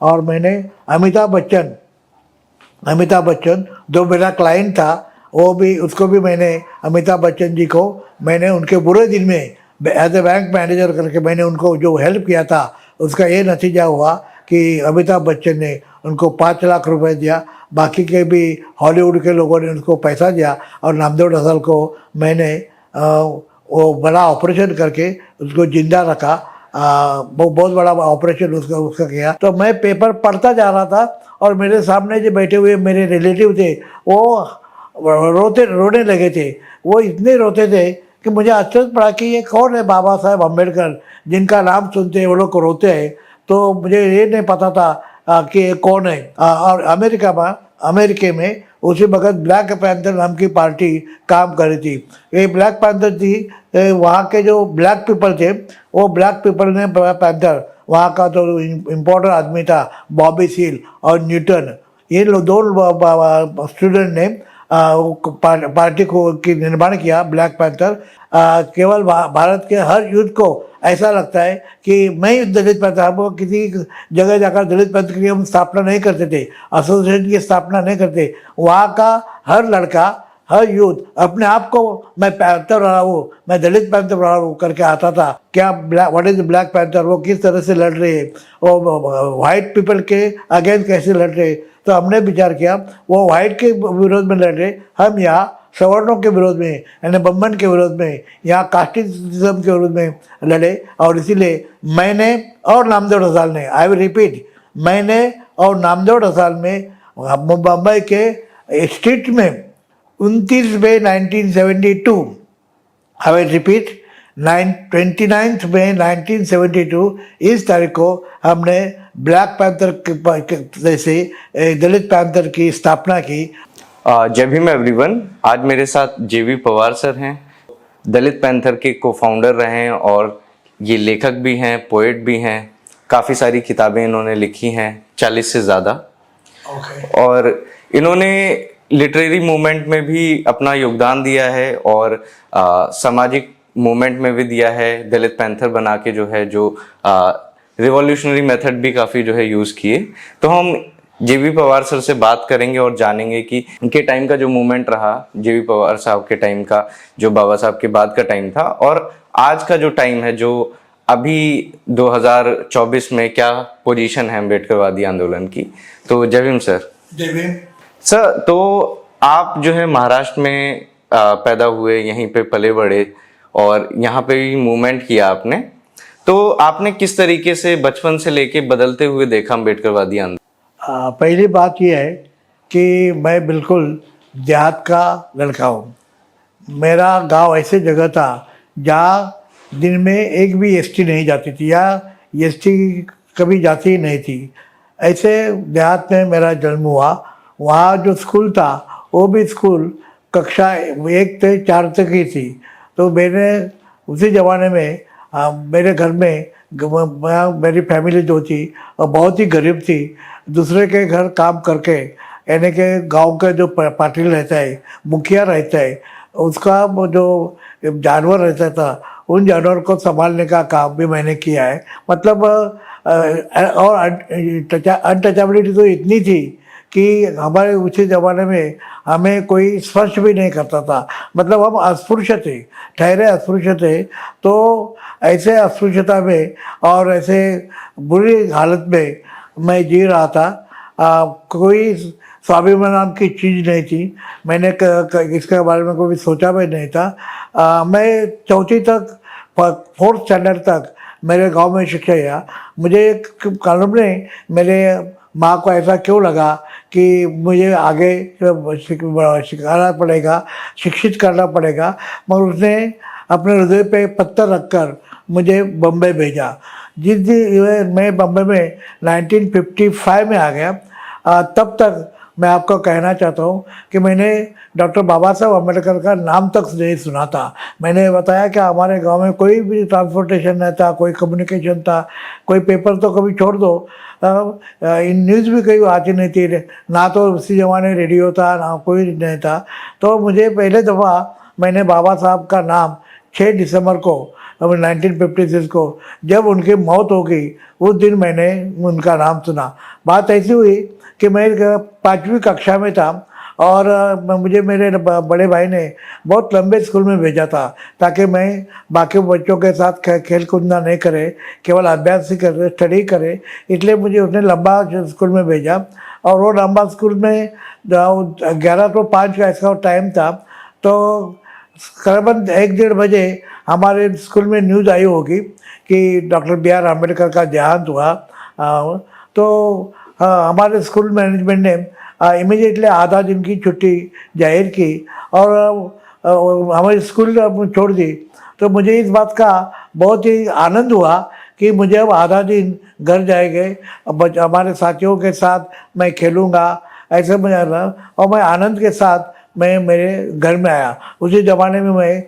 और मैंने अमिताभ बच्चन जो मेरा क्लाइंट था, वो भी उसको भी मैंने अमिताभ बच्चन जी को मैंने उनके बुरे दिन में एज ए बैंक मैनेजर करके मैंने उनको जो हेल्प किया था, उसका ये नतीजा हुआ कि अमिताभ बच्चन ने उनको 5 लाख रुपए दिया। बाकी के भी हॉलीवुड के लोगों ने उनको पैसा दिया और नामदेव ढसाल को मैंने वो बड़ा ऑपरेशन करके उसको जिंदा रखा। बहुत बड़ा ऑपरेशन उसका किया। तो मैं पेपर पढ़ता जा रहा था और मेरे सामने जो बैठे हुए मेरे रिलेटिव थे वो रोने लगे थे। वो इतने रोते थे कि मुझे आश्चर्य पड़ा कि ये कौन है बाबा साहेब अम्बेडकर, जिनका नाम सुनते वो लोग रोते हैं। तो मुझे ये नहीं पता था कि ये कौन है। और अमेरिके में उसी वक्त ब्लैक पैंथर नाम की पार्टी काम कर रही थी। ये ब्लैक पैंथर थी, वहाँ के जो ब्लैक पीपल थे, वो ब्लैक पीपल ने पैंथर, वहाँ का जो इम्पोर्टेंट आदमी था बॉबी सील और न्यूटन, ये लोग दो स्टूडेंट ने पार्टी को की निर्माण किया ब्लैक पैंथर। केवल भारत के हर यूथ को ऐसा लगता है कि मैं ही दलित पैंथर, हम किसी जगह जाकर दलित पैंथर की हम स्थापना नहीं करते थे, एसोसिएशन की स्थापना नहीं करते। वहाँ का हर लड़का, हर यूथ अपने आप को मैं पैंथर रहा हूँ, मैं दलित पैंथर रहा हूँ करके आता था। क्या व्हाट इज ब्लैक पैंथर, वो किस तरह से लड़ रहे हैं, वो वाइट पीपल के अगेंस्ट कैसे लड़ रहे। तो हमने विचार किया वो वाइट के विरोध में लड़ रहे, हम यहाँ सवर्णों के विरोध में यानी ब्राह्मण के विरोध में, यहाँ कास्टिज्म के विरोध में लड़े। और इसीलिए मैंने और नामदेव ढसाल ने, आई विल रिपीट, मैंने और नामदेव ढसाल में मुंबई के स्ट्रीट में 29 मई 1972, आई विल रिपीट, 29 मई 1972 इस तारीख को हमने ब्लैक पैंथर जैसे दलित पैंथर की स्थापना की। जय भीम एवरीवन। आज मेरे साथ जेवी पवार सर हैं, दलित पैंथर के को फाउंडर रहे हैं और ये लेखक भी हैं, पोएट भी हैं। काफ़ी सारी किताबें इन्होंने लिखी हैं, 40 से ज़्यादा। और इन्होंने लिटरेरी मूवमेंट में भी अपना योगदान दिया है और सामाजिक मूवमेंट में भी दिया है। दलित पैंथर बना के जो है जो रिवॉल्यूशनरी मेथड भी काफ़ी जो है यूज़ किए। तो हम जेवी पवार सर से बात करेंगे और जानेंगे कि उनके टाइम का जो मूवमेंट रहा, जेवी पवार साहब के टाइम का, जो बाबा साहब के बाद का टाइम था, और आज का जो टाइम है, जो अभी 2024 में क्या पोजीशन है अम्बेडकरवादी आंदोलन की। तो जय भीम सर। जय भीम सर। तो आप जो है महाराष्ट्र में पैदा हुए, यहीं पे पले बड़े और यहाँ पे भी मूवमेंट किया आपने। तो आपने किस तरीके से बचपन से लेके बदलते हुए देखा अम्बेडकरवादी आंदोलन? पहली बात यह है कि मैं बिल्कुल देहात का लड़का हूँ। मेरा गांव ऐसे जगह था जहाँ दिन में एक भी एसटी नहीं जाती थी या एसटी कभी जाती ही नहीं थी। ऐसे देहात में मेरा जन्म हुआ। वहाँ जो स्कूल था वो भी स्कूल कक्षा 1 से 4 तक ही थी। तो मैंने उसी ज़माने में मेरे घर में मेरी फैमिली जो थी वो बहुत ही गरीब थी। दूसरे के घर काम करके, यानी कि गांव का जो पाटिल रहता है, मुखिया रहता है, उसका वो जो जानवर रहता था, उन जानवर को संभालने का काम भी मैंने किया है। मतलब और अनटचेबिलिटी तो इतनी थी कि हमारे उसी ज़माने में हमें कोई स्पर्श भी नहीं करता था। मतलब हम अस्पृश्य थे, ठहरे अस्पृश्य थे। तो ऐसे अस्पृश्यता में और ऐसे बुरी हालत में मैं जी रहा था। कोई स्वाभिमान नाम की चीज़ नहीं थी। मैंने इसके बारे में कभी सोचा भी नहीं था। मैं चौथी तक, 4th स्टैंडर्ड तक मेरे गांव में शिक्षा लिया। मुझे एक कानून ने मेरे माँ को ऐसा क्यों लगा कि मुझे आगे सिखाना पड़ेगा, शिक्षित करना पड़ेगा, मगर उसने अपने हृदय पे पत्थर रखकर मुझे बम्बई भेजा। जिस दिन मैं बम्बई में 1955 में आ गया, तब तक मैं आपको कहना चाहता हूँ कि मैंने डॉक्टर बाबा साहब अम्बेडकर का नाम तक नहीं सुना था। मैंने बताया कि हमारे गांव में कोई भी ट्रांसपोर्टेशन नहीं था, कोई कम्युनिकेशन था, कोई पेपर तो कभी छोड़ दो, इन न्यूज़ भी कहीं आती नहीं थी, ना तो उसी ज़माने रेडियो था, ना कोई नहीं था। तो मुझे पहले दफ़ा मैंने बाबा साहब का नाम 6 दिसंबर को अब 1956 को जब उनकी मौत हो गई, उस दिन मैंने उनका नाम सुना। बात ऐसी हुई कि मैं 5वीं कक्षा में था और मुझे मेरे बड़े भाई ने बहुत लंबे स्कूल में भेजा था ताकि मैं बाकी बच्चों के साथ खेल कूदना नहीं करे, केवल अभ्यास ही करे, स्टडी करे। इसलिए मुझे उसने लंबा स्कूल में भेजा और वो लंबा स्कूल में 11 to 5 का इसका टाइम था। तो करीबन 1-1:30 बजे हमारे स्कूल में न्यूज़ आई होगी कि डॉक्टर बी.आर. अम्बेडकर का देहांत हुआ। तो हमारे स्कूल मैनेजमेंट ने इमीडिएटली आधा दिन की छुट्टी जाहिर की और हमारी स्कूल छोड़ दी। तो मुझे इस बात का बहुत ही आनंद हुआ कि मुझे अब आधा दिन घर जाएंगे, हमारे साथियों के साथ मैं खेलूँगा, ऐसे मुझे और मैं आनंद के साथ मैं मेरे घर में आया। उसी ज़माने में मैं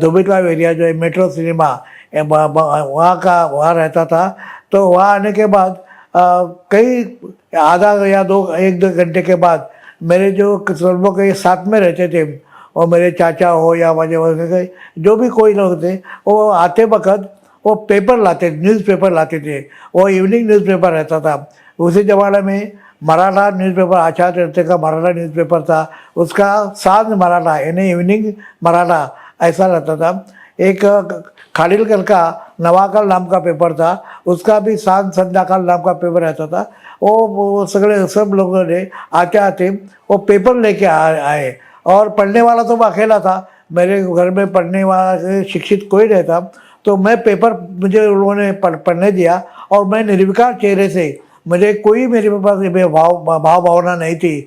धोबीतलाव एरिया जो है मेट्रो सिनेमा वहाँ रहता था। तो वहाँ आने के बाद कई आधा या 1-2 घंटे के बाद मेरे जो लोगों के साथ में रहते थे, और मेरे चाचा हो या मुझे जो भी कोई लोग थे, वो आते वक्त वो पेपर लाते, न्यूज़पेपर लाते थे। वो इवनिंग न्यूज़पेपर रहता था। उसी ज़माने में मराठा न्यूज़पेपर, आचार्य रहते का मराठा न्यूज़पेपर था, उसका सांझ मराठा यानी इवनिंग मराठा ऐसा रहता था। एक खाडिलकर का नवाकाल नाम का पेपर था, उसका भी सांझ संध्याकाल नाम का पेपर रहता था। वो सब लोगों ने आते आते वो पेपर लेके आए और पढ़ने वाला तो मैं अकेला था, मेरे घर में पढ़ने वाला शिक्षित कोई नहीं था। तो मैं पेपर मुझे उन्होंने पढ़ने दिया और मैं निर्विकार चेहरे से, मुझे कोई मेरे पास भावना नहीं थी,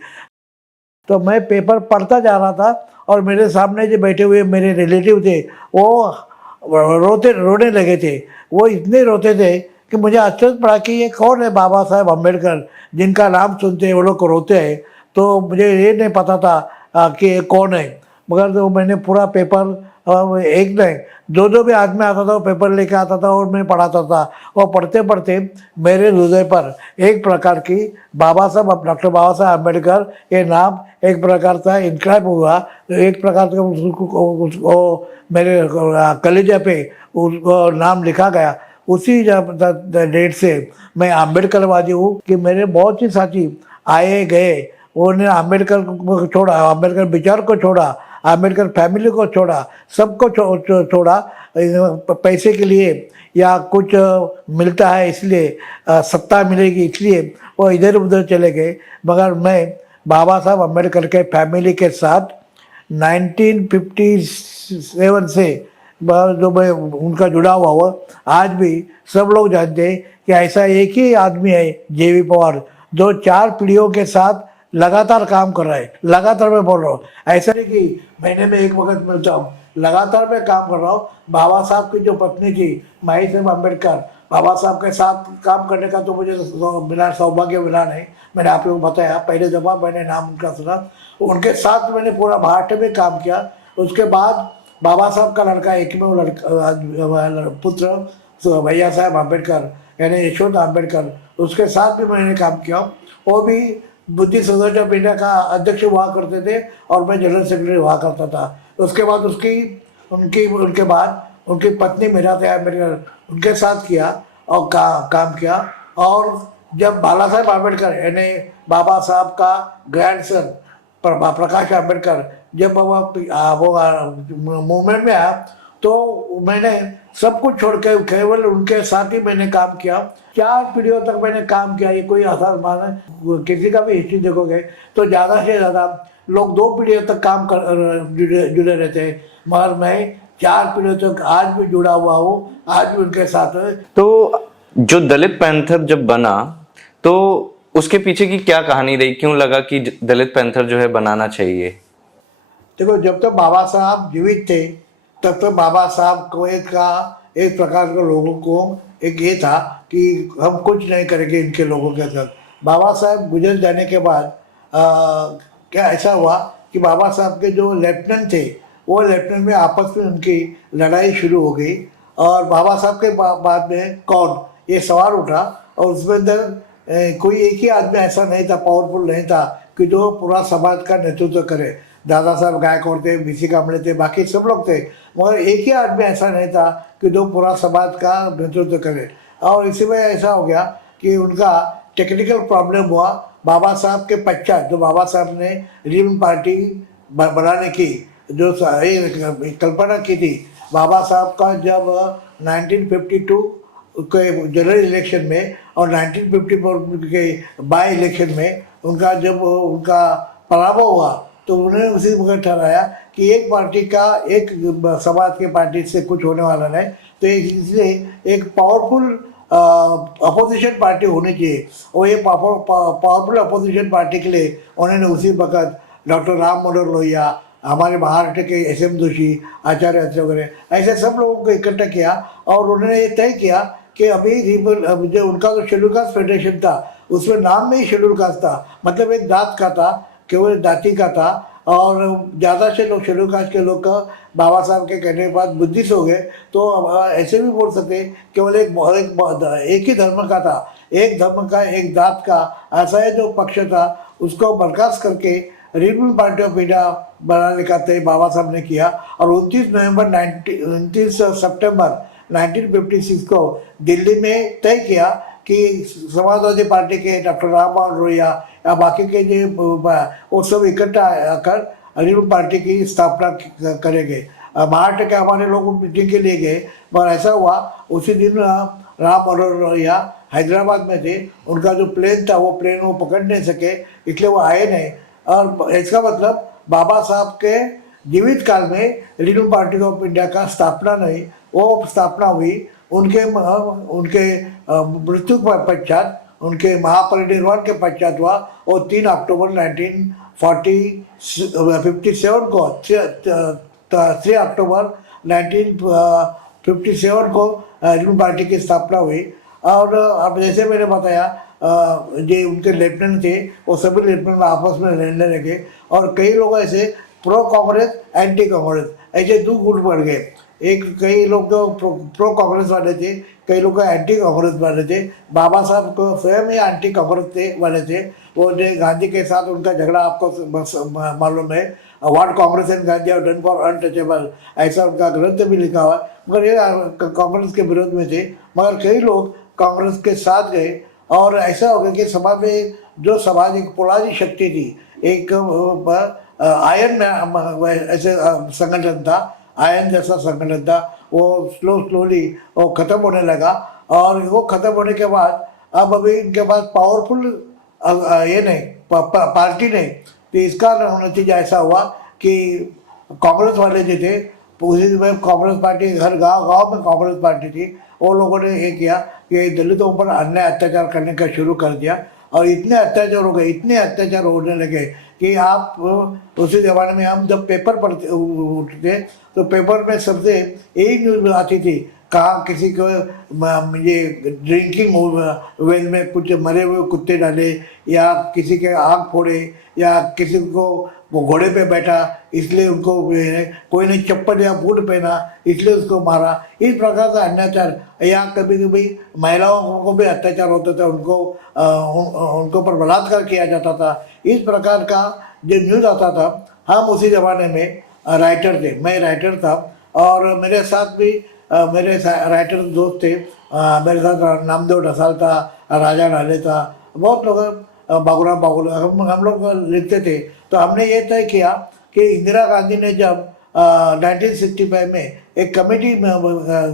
तो मैं पेपर पढ़ता जा रहा था और मेरे सामने जो बैठे हुए मेरे रिलेटिव थे वो रोने लगे थे। वो इतने रोते थे कि मुझे आश्चर्य पड़ा कि ये कौन है बाबा साहेब अम्बेडकर, जिनका नाम सुनते हैं वो लोग रोते हैं। तो मुझे ये नहीं पता था कि ये कौन है, मगर तो मैंने पूरा पेपर एक नहीं 2-2 भी आदमी आता था, वो पेपर लेके आता था और मैं पढ़ाता था। और पढ़ते पढ़ते मेरे हृदय पर एक प्रकार की डॉक्टर बाबा साहब अम्बेडकर ये नाम एक प्रकार का इनकलाब हुआ। एक प्रकार का उसको मेरे कलेजा पे उसको नाम लिखा गया। उसी डेट से मैं अम्बेडकरवादी हूँ कि मेरे बहुत ही साथी आए गए, उन्होंने अम्बेडकर को छोड़ा, अम्बेडकर विचार को छोड़ा, अम्बेडकर फैमिली को छोड़ा, सबको छोड़ा पैसे के लिए या कुछ मिलता है इसलिए, सत्ता मिलेगी इसलिए वो इधर उधर चले गए। मगर मैं बाबा साहब अम्बेडकर के फैमिली के साथ 1957 से जो मैं उनका जुड़ा हुआ हो, आज भी सब लोग जानते हैं कि ऐसा एक ही आदमी है जेवी पवार जो 4 पीढ़ियों के साथ लगातार काम कर रहा है। लगातार मैं बोल रहा हूँ, ऐसा नहीं कि महीने में एक वक्त मिलता हूँ, लगातार मैं काम कर रहा हूँ। बाबा साहब की जो पत्नी थी माई साहब अम्बेडकर, बाबा साहब के साथ काम करने का तो मुझे मिला, सौभाग्य मिला नहीं। मैंने आप लोगों को बताया, पहले दफ़ा मैंने नाम उनका सुना, उनके साथ मैंने पूरा महाराष्ट्र में काम किया। उसके बाद बाबा साहब का लड़का एकमेव पुत्र भैया साहब अम्बेडकर यानी यशवंत अम्बेडकर, उसके साथ भी मैंने काम किया। वो भी बुद्धिस्ट सोसाइटी ऑफ इंडिया का अध्यक्ष हुआ करते थे और मैं जनरल सेक्रेटरी हुआ करता था। उसके बाद उनके बाद उनकी पत्नी मीरा दयाल अम्बेडकर, उनके साथ किया और काम किया। और जब बाला साहेब अम्बेडकर यानी बाबा साहब का ग्रैंडसन प्रकाश अम्बेडकर जब वो मूवमेंट में आया तो मैंने सब कुछ छोड़ के केवल उनके साथ ही मैंने काम किया। 4 पीढ़ियों तक मैंने काम किया। ये कोई आसान मान है, किसी का भी हिस्ट्री देखोगे तो ज़्यादा से ज़्यादा लोग 2 पीढ़ियों तक काम कर जुड़े रहते हैं, मगर मैं 4 पीढ़ियों तक आज भी जुड़ा हुआ हूँ, आज भी उनके साथ। तो जो दलित पैंथर जब बना तो उसके पीछे की क्या कहानी रही, क्यों लगा कि दलित पैंथर जो है बनाना चाहिए? देखो, जब तक बाबा साहब जीवित थे तब तक बाबा साहब को एक प्रकार के लोगों को एक ये था कि हम कुछ नहीं करेंगे इनके लोगों के साथ। बाबा साहब गुजर जाने के बाद क्या ऐसा हुआ कि बाबा साहब के जो लेफ्टिनेंट थे वो लेफ्टिनेंट में आपस में उनकी लड़ाई शुरू हो गई और बाबा साहब के बाद में कौन, ये सवाल उठा। और उसमें अंदर कोई एक ही आदमी ऐसा नहीं था, पावरफुल नहीं था कि जो पूरा समाज का नेतृत्व करे। दादा साहब गायकवाड़ थे, बीसी कामले थे, बाकी सब लोग थे, मगर एक ही आदमी ऐसा नहीं था कि जो पूरा समाज का नेतृत्व करे। और इसी में ऐसा हो गया कि उनका टेक्निकल प्रॉब्लम हुआ बाबा साहब के पश्चात, जो बाबा साहब ने रिपब्लिकन पार्टी बनाने की जो कल्पना की थी। बाबा साहब का जब 1952 के जनरल इलेक्शन में और 1954 के बाई इलेक्शन में उनका जब उनका पराभव हुआ, तो उन्होंने उसी वक्त ठहराया कि एक पार्टी का, एक समाज के पार्टी से कुछ होने वाला नहीं, तो इसलिए एक पावरफुल अपोजिशन पार्टी होनी चाहिए। और ये पावरफुल अपोजिशन पार्टी के लिए उन्होंने उसी वक्त डॉक्टर राम मनोहर लोहिया, हमारे महाराष्ट्र के SM जोशी, आचार्य अत्रे वगैरह ऐसे सब लोगों को इकट्ठा किया और उन्होंने ये तय किया कि अभी जो उनका जो शेड्यूल कास्ट फेडरेशन था उसमें नाम में ही शेड्यूल कास्ट था, मतलब एक जात का था, केवल जाति का था। और ज़्यादा से लोग शेड्यूल कास्ट के लोग बाबा साहब के कहने के बाद बुद्धिस्ट हो गए, तो ऐसे भी बोल सकते केवल एक ही धर्म का था, एक धर्म का, एक जात का, ऐसा है जो पक्ष था, उसको बर्खास्त करके रिपब्लिकन पार्टी ऑफ इंडिया बनाने का तय बाबा साहब ने किया। और 29 सितंबर 1956 को दिल्ली में तय किया कि समाजवादी पार्टी के डॉक्टर राम मनोहर लोहिया या बाकी के जो वो सब इकट्ठा आकर रिपब्लिकन पार्टी की स्थापना करेंगे। महाराष्ट्र के हमारे लोग मीटिंग के लिए गए, पर ऐसा हुआ उसी दिन राम मनोहर लोहिया हैदराबाद में थे, उनका जो प्लेन था वो प्लेन वो पकड़ नहीं सके, इसलिए वो आए नहीं। और इसका मतलब बाबा साहब के जीवित काल में रिपब्लिकन पार्टी ऑफ इंडिया का स्थापना नहीं, वो स्थापना हुई उनके मृत्यु के पश्चात, उनके महापरिनिर्वाण के पश्चात हुआ। और 3 अक्टूबर 1957 को 3 अक्टूबर 1957 को रिपब्लिकन पार्टी की स्थापना हुई। और अब जैसे मैंने बताया जो उनके लेफ्टिनेंट थे वो सभी लेफ्टिनेंट आपस में लड़ने लगे और कई लोग ऐसे प्रो कांग्रेस एंटी कांग्रेस ऐसे 2 गुट बढ़ गए। एक कई लोग तो प्रो कांग्रेस वाले थे, कई लोग एंटी कांग्रेस वाले थे। बाबा साहब को स्वयं ही एंटी कांग्रेस वाले थे। वो जो गांधी के साथ उनका झगड़ा आपको मालूम है, what Congress and Gandhi have done for untouchable, ऐसा उनका ग्रंथ भी लिखा हुआ है। मगर ये कांग्रेस के विरोध में थे, मगर कई लोग कांग्रेस के साथ गए। और ऐसा हो गया कि समाज में जो समाज एक पोलारी शक्ति थी, एक आयन ऐसे संगठन था, आयन जैसा संगठन था, वो स्लोली वो ख़त्म होने लगा। और वो ख़त्म होने के बाद अब अभी इनके पास पावरफुल ये नहीं पार्टी नहीं, तो इसका नतीजा ऐसा हुआ कि कांग्रेस वाले जो थे, उसी में कांग्रेस पार्टी हर गांव में कांग्रेस पार्टी थी, वो लोगों ने ये किया कि दलितों पर अन्याय अत्याचार करने का शुरू कर दिया। और इतने अत्याचार हो गए, इतने अत्याचार होने लगे कि आप उसी ज़माने में हम जब पेपर पढ़ते उठते तो पेपर में सबसे यही न्यूज़ आती थी, कहाँ किसी को ये ड्रिंकिंग वेल में कुछ मरे हुए कुत्ते डाले, या किसी के आँख फोड़े, या किसी को वो घोड़े पे बैठा इसलिए उनको कोई ने चप्पल या बूट पहना इसलिए उसको मारा। इस प्रकार का अत्याचार, या कभी कभी महिलाओं को भी अत्याचार होता था, उनको पर बलात्कार किया जाता था। इस प्रकार का जो न्यूज़ आता था, हम उसी ज़माने में राइटर थे, मैं राइटर था और मेरे साथ भी मेरे राइटर दोस्त थे। मेरे साथ नामदेव ढसाल था, राजा ढाले था, बहुत लोग, बागुरा हम लोग लिखते थे। तो हमने ये तय किया कि इंदिरा गांधी ने जब 1965 में एक कमेटी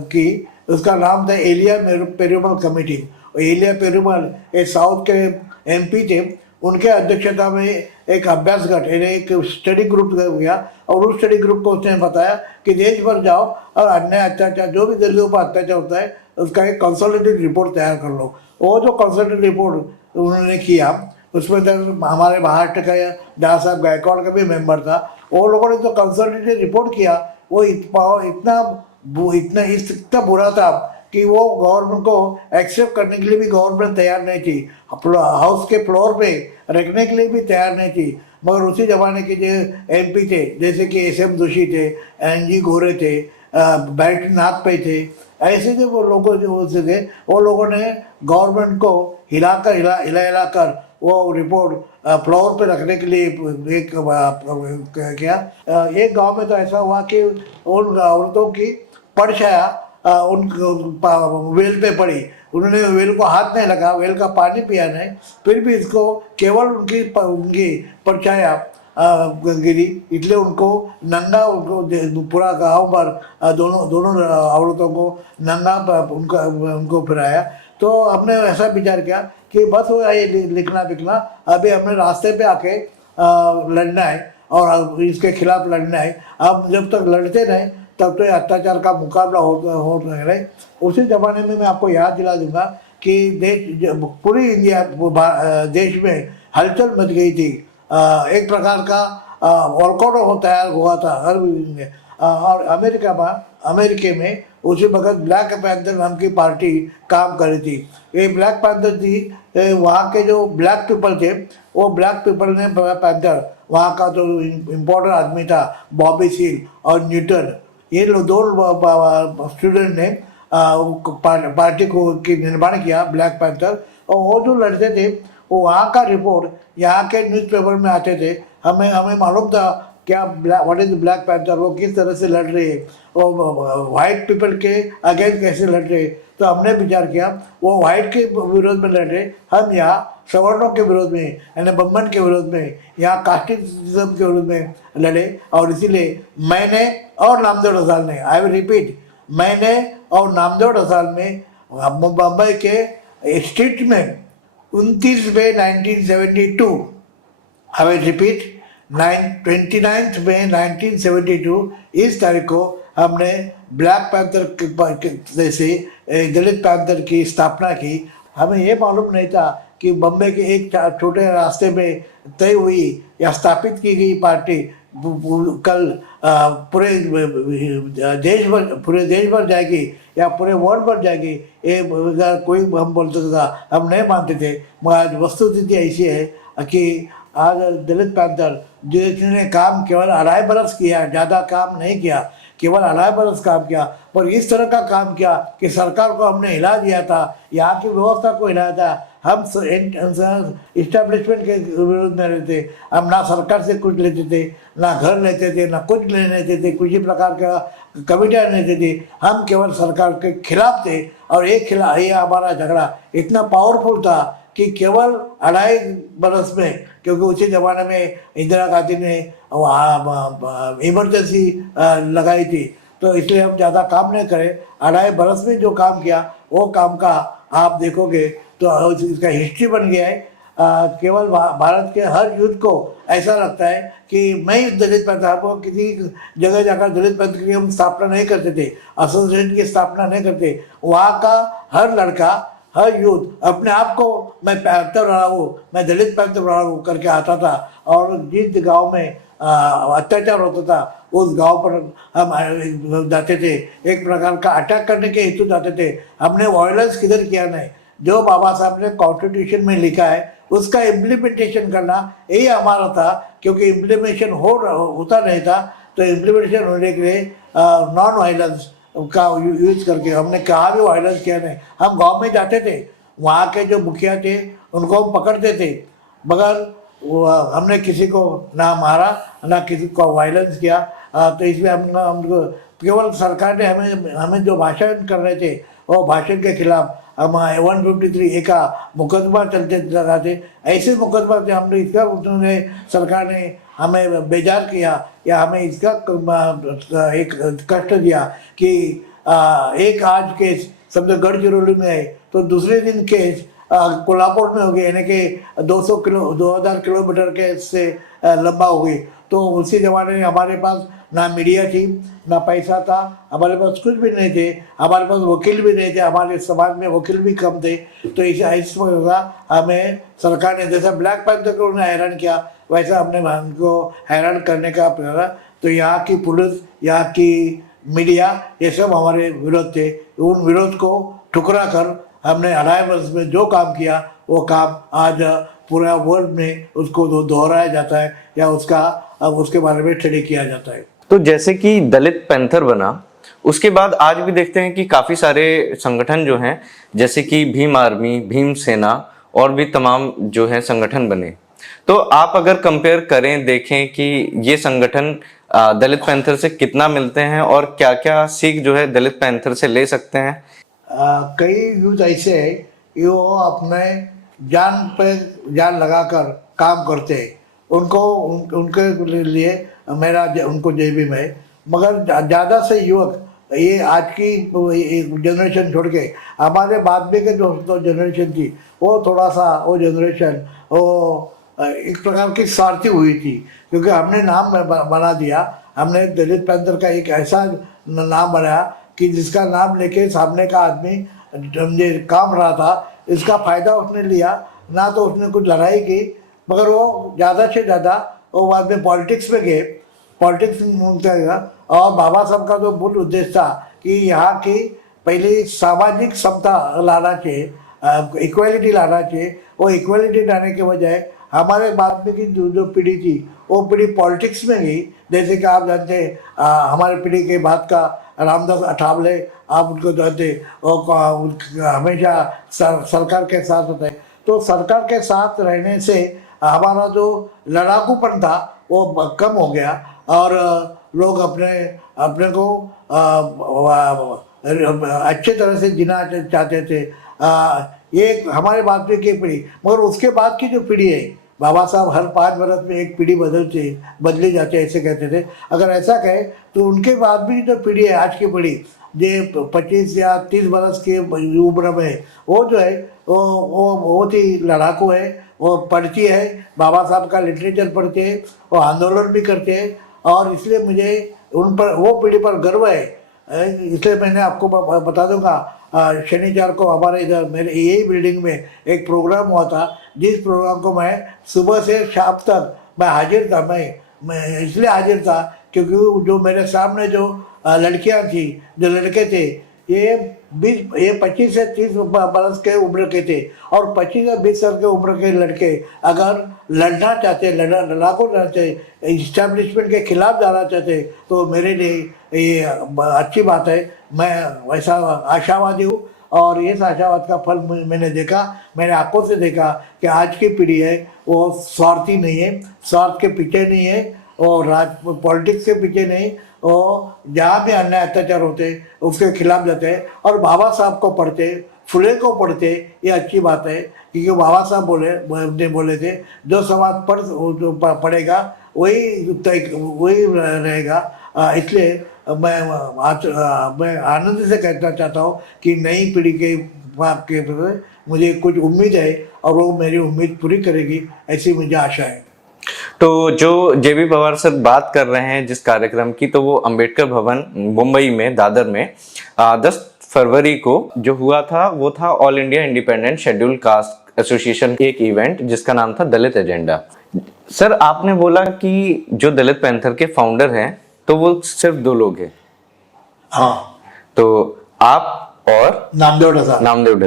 की, उसका नाम था एलिया पेरुमल कमेटी। एलिया पेरुमल एक साउथ के MP थे, उनके अध्यक्षता में एक अभ्यास गट एक स्टडी ग्रुप गया और उस स्टडी ग्रुप को उसने बताया कि देश भर जाओ और अन्याय अत्याचार जो भी दलितों पर अत्याचार होता है उसका एक कंसोलिडेटेड रिपोर्ट तैयार कर लो। वो जो कंसोलिडेटेड रिपोर्ट उन्होंने किया, उसमें तो हमारे महाराष्ट्र का दादा साहब गायकवाड़ का भी मेंबर था। वो लोगों ने जो कंसोलिडेटेड रिपोर्ट किया वो इतना बुरा था कि वो गवर्नमेंट को एक्सेप्ट करने के लिए भी गवर्नमेंट तैयार नहीं थी, हाउस के फ्लोर पे रखने के लिए भी तैयार नहीं थी। मगर उसी ज़माने के जो MP थे, जैसे कि SM जोशी थे, NG गोरे थे, बैद्यनाथ पे थे, ऐसे जो वो लोगों जो थे, वो लोगों ने गवर्नमेंट को हिलाकर वो रिपोर्ट फ्लोर पे रखने के लिए एक किया। एक गांव में तो ऐसा हुआ कि उन औरतों की परछाया उन वेल पे पड़ी, उन्होंने वेल को हाथ नहीं लगा, वेल का पानी पिया नहीं, फिर भी इसको केवल उनकी परछाया गिरी, इसलिए उनको नंगा, उनको पूरा गांव भर दोनों औरतों को नंगा उनको फिराया। तो हमने ऐसा विचार किया कि बस हो ये लिखना बिखना, अभी हमने रास्ते पे आके लड़ना है और इसके खिलाफ लड़ना है। अब जब तक लड़ते नहीं तब तो ये अत्याचार का मुकाबला हो रहे। उसी ज़माने में मैं आपको याद दिला दूंगा कि पूरी इंडिया देश में हलचल मच गई थी। एक प्रकार का वॉलकआउट होता है हुआ था हर और अमेरिके में उसी वक्त ब्लैक पैंथर नाम की पार्टी काम कर रही थी। ये ब्लैक पैंथर थी, वहाँ के जो ब्लैक पीपल थे, वो ब्लैक पीपल ने पैंथर, वहाँ का जो इम्पोर्टेंट आदमी था बॉबी सील और न्यूटन, ये लोग दो स्टूडेंट ने पार्टी को निर्माण किया ब्लैक पैंथर। और वो जो लड़ते थे वो वहाँ का रिपोर्ट यहाँ के न्यूज़पेपर में आते थे। हमें मालूम था क्या व्हाट इज ब्लैक पैंथर, वो किस तरह से लड़ रहे हैं, वो वाइट पीपल के अगेंस्ट कैसे लड़ रहे। तो हमने विचार किया वो वाइट के विरोध में लड़ रहे, हम यहाँ सवर्णों के विरोध में यानी ब्राह्मण के विरोध में, यहाँ कास्टिज्म के विरोध में लड़े। और इसीलिए मैंने और नामदेव रसाल ने, आई विल रिपीट, मैंने और नामदेव रसाल में मुंबई के स्ट्रीट में 29 मई 1972, आई विल रिपीट 29 मई 1972 इस तारीख को हमने ब्लैक पैंथर जैसे दलित पैंथर की स्थापना की। हमें ये मालूम नहीं था कि बम्बई के एक छोटे रास्ते में तय हुई या स्थापित की गई पार्टी कल पूरे देश भर जाएगी या पूरे वर्ल्ड भर जाएगी। ये कोई हम बोलते था, हम नहीं मानते थे, मगर आज वस्तुस्थिति ऐसी है कि आज दलित पैंथर जिसने काम केवल 2.5 बरस किया, ज़्यादा काम नहीं किया, केवल 2.5 बरस काम किया, पर इस तरह का काम किया कि सरकार को हमने हिला दिया था, यहाँ की व्यवस्था को हिलाया था। हम इस्टेब्लिशमेंट के विरोध में रहते, हम ना सरकार से कुछ लेते थे, ना घर लेते थे, ना कुछ लेते थे, किसी प्रकार का कमिटियाँ लेते थे, हम केवल सरकार के खिलाफ थे। और ये हमारा झगड़ा इतना पावरफुल था कि केवल 2.5 बरस में, क्योंकि उसी ज़माने में इंदिरा गांधी ने इमरजेंसी लगाई थी, तो इसलिए हम ज़्यादा काम नहीं करें। 2.5 बरस में जो काम किया वो काम का आप देखोगे तो इसका हिस्ट्री बन गया है। केवल भारत के हर यूथ को ऐसा लगता है कि मैं ही दलित पैंथर को किसी जगह जाकर दलित पैंथर की हम स्थापना नहीं करते थे, एसोसिएशन की स्थापना नहीं करते। वहाँ का हर लड़का, हर यूथ अपने आप को मैं पैंथर रहा हूँ, मैं दलित पैंथर रहा हूँ करके आता था। और जिस गांव में अत्याचार होता था उस गांव पर हम जाते थे, एक प्रकार का अटैक करने के हेतु जाते थे। हमने वायलेंस किधर किया नहीं, जो बाबा साहब ने कॉन्स्टिट्यूशन में लिखा है उसका इम्प्लीमेंटेशन करना यही हमारा था। क्योंकि इम्प्लीमेंटेशन होता नहीं था, तो इम्प्लीमेंटेशन होने के लिए नॉन वायलेंस का यूज करके हमने कहा भी वायलेंस किया नहीं। हम गांव में जाते थे, वहाँ के जो मुखिया थे उनको हम पकड़ते थे, मगर हमने किसी को ना मारा ना किसी को वायलेंस किया। तो इसमें हमको केवल सरकार ने हमें जो भाषण कर रहे थे वो भाषण के खिलाफ हम 153A का मुकदमा चलते थे। ऐसे मुकदमा से हमने इसका उन्होंने सरकार ने हमें बेजार किया या हमें इसका एक कष्ट दिया कि एक आज केस समझो गढ़चिरौली में है तो दूसरे दिन केस कोल्हापुर में हो गई, यानी कि 2000 किलोमीटर के से लंबा हो गई। तो उसी ज़माने में हमारे पास ना मीडिया थी ना पैसा था, हमारे पास कुछ भी नहीं थे, हमारे पास वकील भी नहीं थे, हमारे समाज में वकील भी कम थे। तो इस हमें सरकार ने जैसा ब्लैक पैंथर को उन्हें हैरान किया वैसा हमने उनको हैरान करने का प्रयास। तो यहाँ की पुलिस, यहाँ की मीडिया, ये सब हमारे विरोध थे। उन विरोध को ठुकरा कर हमने 2.5 वर्ष में जो काम किया वो काम आज पूरा वर्ल्ड में उसको दोहराया जाता है या उसके बारे में स्टडी किया जाता है। तो जैसे कि दलित पैंथर बना, उसके बाद आज भी देखते हैं कि काफ़ी सारे संगठन जो हैं जैसे कि भीम आर्मी, भीम सेना और भी तमाम जो है संगठन बने। तो आप अगर कंपेयर करें, देखें कि ये संगठन दलित पैंथर से कितना मिलते हैं और क्या क्या सीख जो है दलित पैंथर से ले सकते हैं। कई यूथ ऐसे हैं कि वो अपने जान पे जान लगाकर काम करते हैं, उनके लिए मेरा उनको जय भीम है। मगर ज़्यादा से युवक ये आज की जनरेशन छोड़ के हमारे बाद में के जो जनरेशन थी, वो थोड़ा सा वो जनरेशन वो एक प्रकार की स्वार्थी हुई थी, क्योंकि हमने नाम बना दिया। हमने दलित पैंथर का एक ऐसा नाम बनाया कि जिसका नाम लेके सामने का आदमी जो काम रहा था, इसका फायदा उसने लिया ना, तो उसने कुछ लड़ाई की, मगर वो ज़्यादा से ज़्यादा वो बाद में पॉलिटिक्स में गए। पॉलिटिक्स में और बाबा साहब का जो मूल उद्देश्य था कि यहाँ की पहले सामाजिक समता लाना चाहिए, इक्वलिटी लाना चाहिए। वो इक्वलिटी लाने के बजाय हमारे बाद में की जो पीढ़ी थी, वो पीढ़ी पॉलिटिक्स में गई। जैसे कि आप जानते हैं हमारे पीढ़ी के बाद का रामदास अठावले, आप उनको जानते, वो हमेशा सरकार के साथ होते हैं। तो सरकार के साथ रहने से हमारा जो लड़ाकूपन था वो कम हो गया, और लोग अपने को अच्छे तरह से जीना चाहते थे। ये हमारे बाद में की पीढ़ी, मगर उसके बाद की जो पीढ़ी है, बाबा साहब हर 5 बरस में एक पीढ़ी बदली जाती है, ऐसे कहते थे। अगर ऐसा कहे तो उनके बाद भी जो पीढ़ी है, आज की पीढ़ी जो 25 या 30 बरस की उम्र में, वो जो है वो बहुत ही लड़ाकू है। वो पढ़ती है, बाबा साहब का लिटरेचर पढ़ते हैं, वो आंदोलन भी करते हैं, और इसलिए मुझे उन पर, वो पीढ़ी पर गर्व है। इसलिए मैंने आपको बता दूंगा, शनिवार को हमारे इधर मेरे यही बिल्डिंग में एक प्रोग्राम हुआ था, जिस प्रोग्राम को मैं सुबह से शाम तक मैं हाजिर था। मैं इसलिए हाजिर था क्योंकि जो मेरे सामने जो लड़कियां थी, जो लड़के थे, ये 25 से 30 बरस के उम्र के थे, और 25 से 20 साल के उम्र के लड़के अगर लड़ना चाहते, लड़ाकू चाहते, इस्टेब्लिशमेंट के खिलाफ जाना चाहते, तो मेरे लिए ये अच्छी बात है। मैं वैसा आशावादी हूँ, और इस आशावाद का फल मैंने देखा, मैंने आंखों से देखा कि आज की पीढ़ी है वो स्वार्थी नहीं है, स्वार्थ के पीछे नहीं है, और पॉलिटिक्स के पीछे नहीं, और जहाँ भी अन्याय अत्याचार होते उसके खिलाफ जाते हैं, और बाबा साहब को पढ़ते, फुले को पढ़ते। ये अच्छी बात है, क्योंकि बाबा साहब बोले थे, जो समाज पढ़ेगा वही रहेगा। इसलिए मैं आनंद से कहना चाहता हूँ कि नई पीढ़ी के मुझे कुछ उम्मीद है, और वो मेरी उम्मीद पूरी करेगी, ऐसी मुझे आशा है। तो जो जेबी पवार सर बात कर रहे हैं जिस कार्यक्रम की, तो वो अंबेडकर भवन मुंबई में दादर में 10 फरवरी को जो हुआ था, वो था all India independent schedule caste association एक इवेंट जिसका नाम था दलित एजेंडा। सर, आपने बोला कि जो दलित पैंथर के फाउंडर हैं तो वो सिर्फ 2 लोग हैं। हाँ, तो आप और नामदेव ढसा,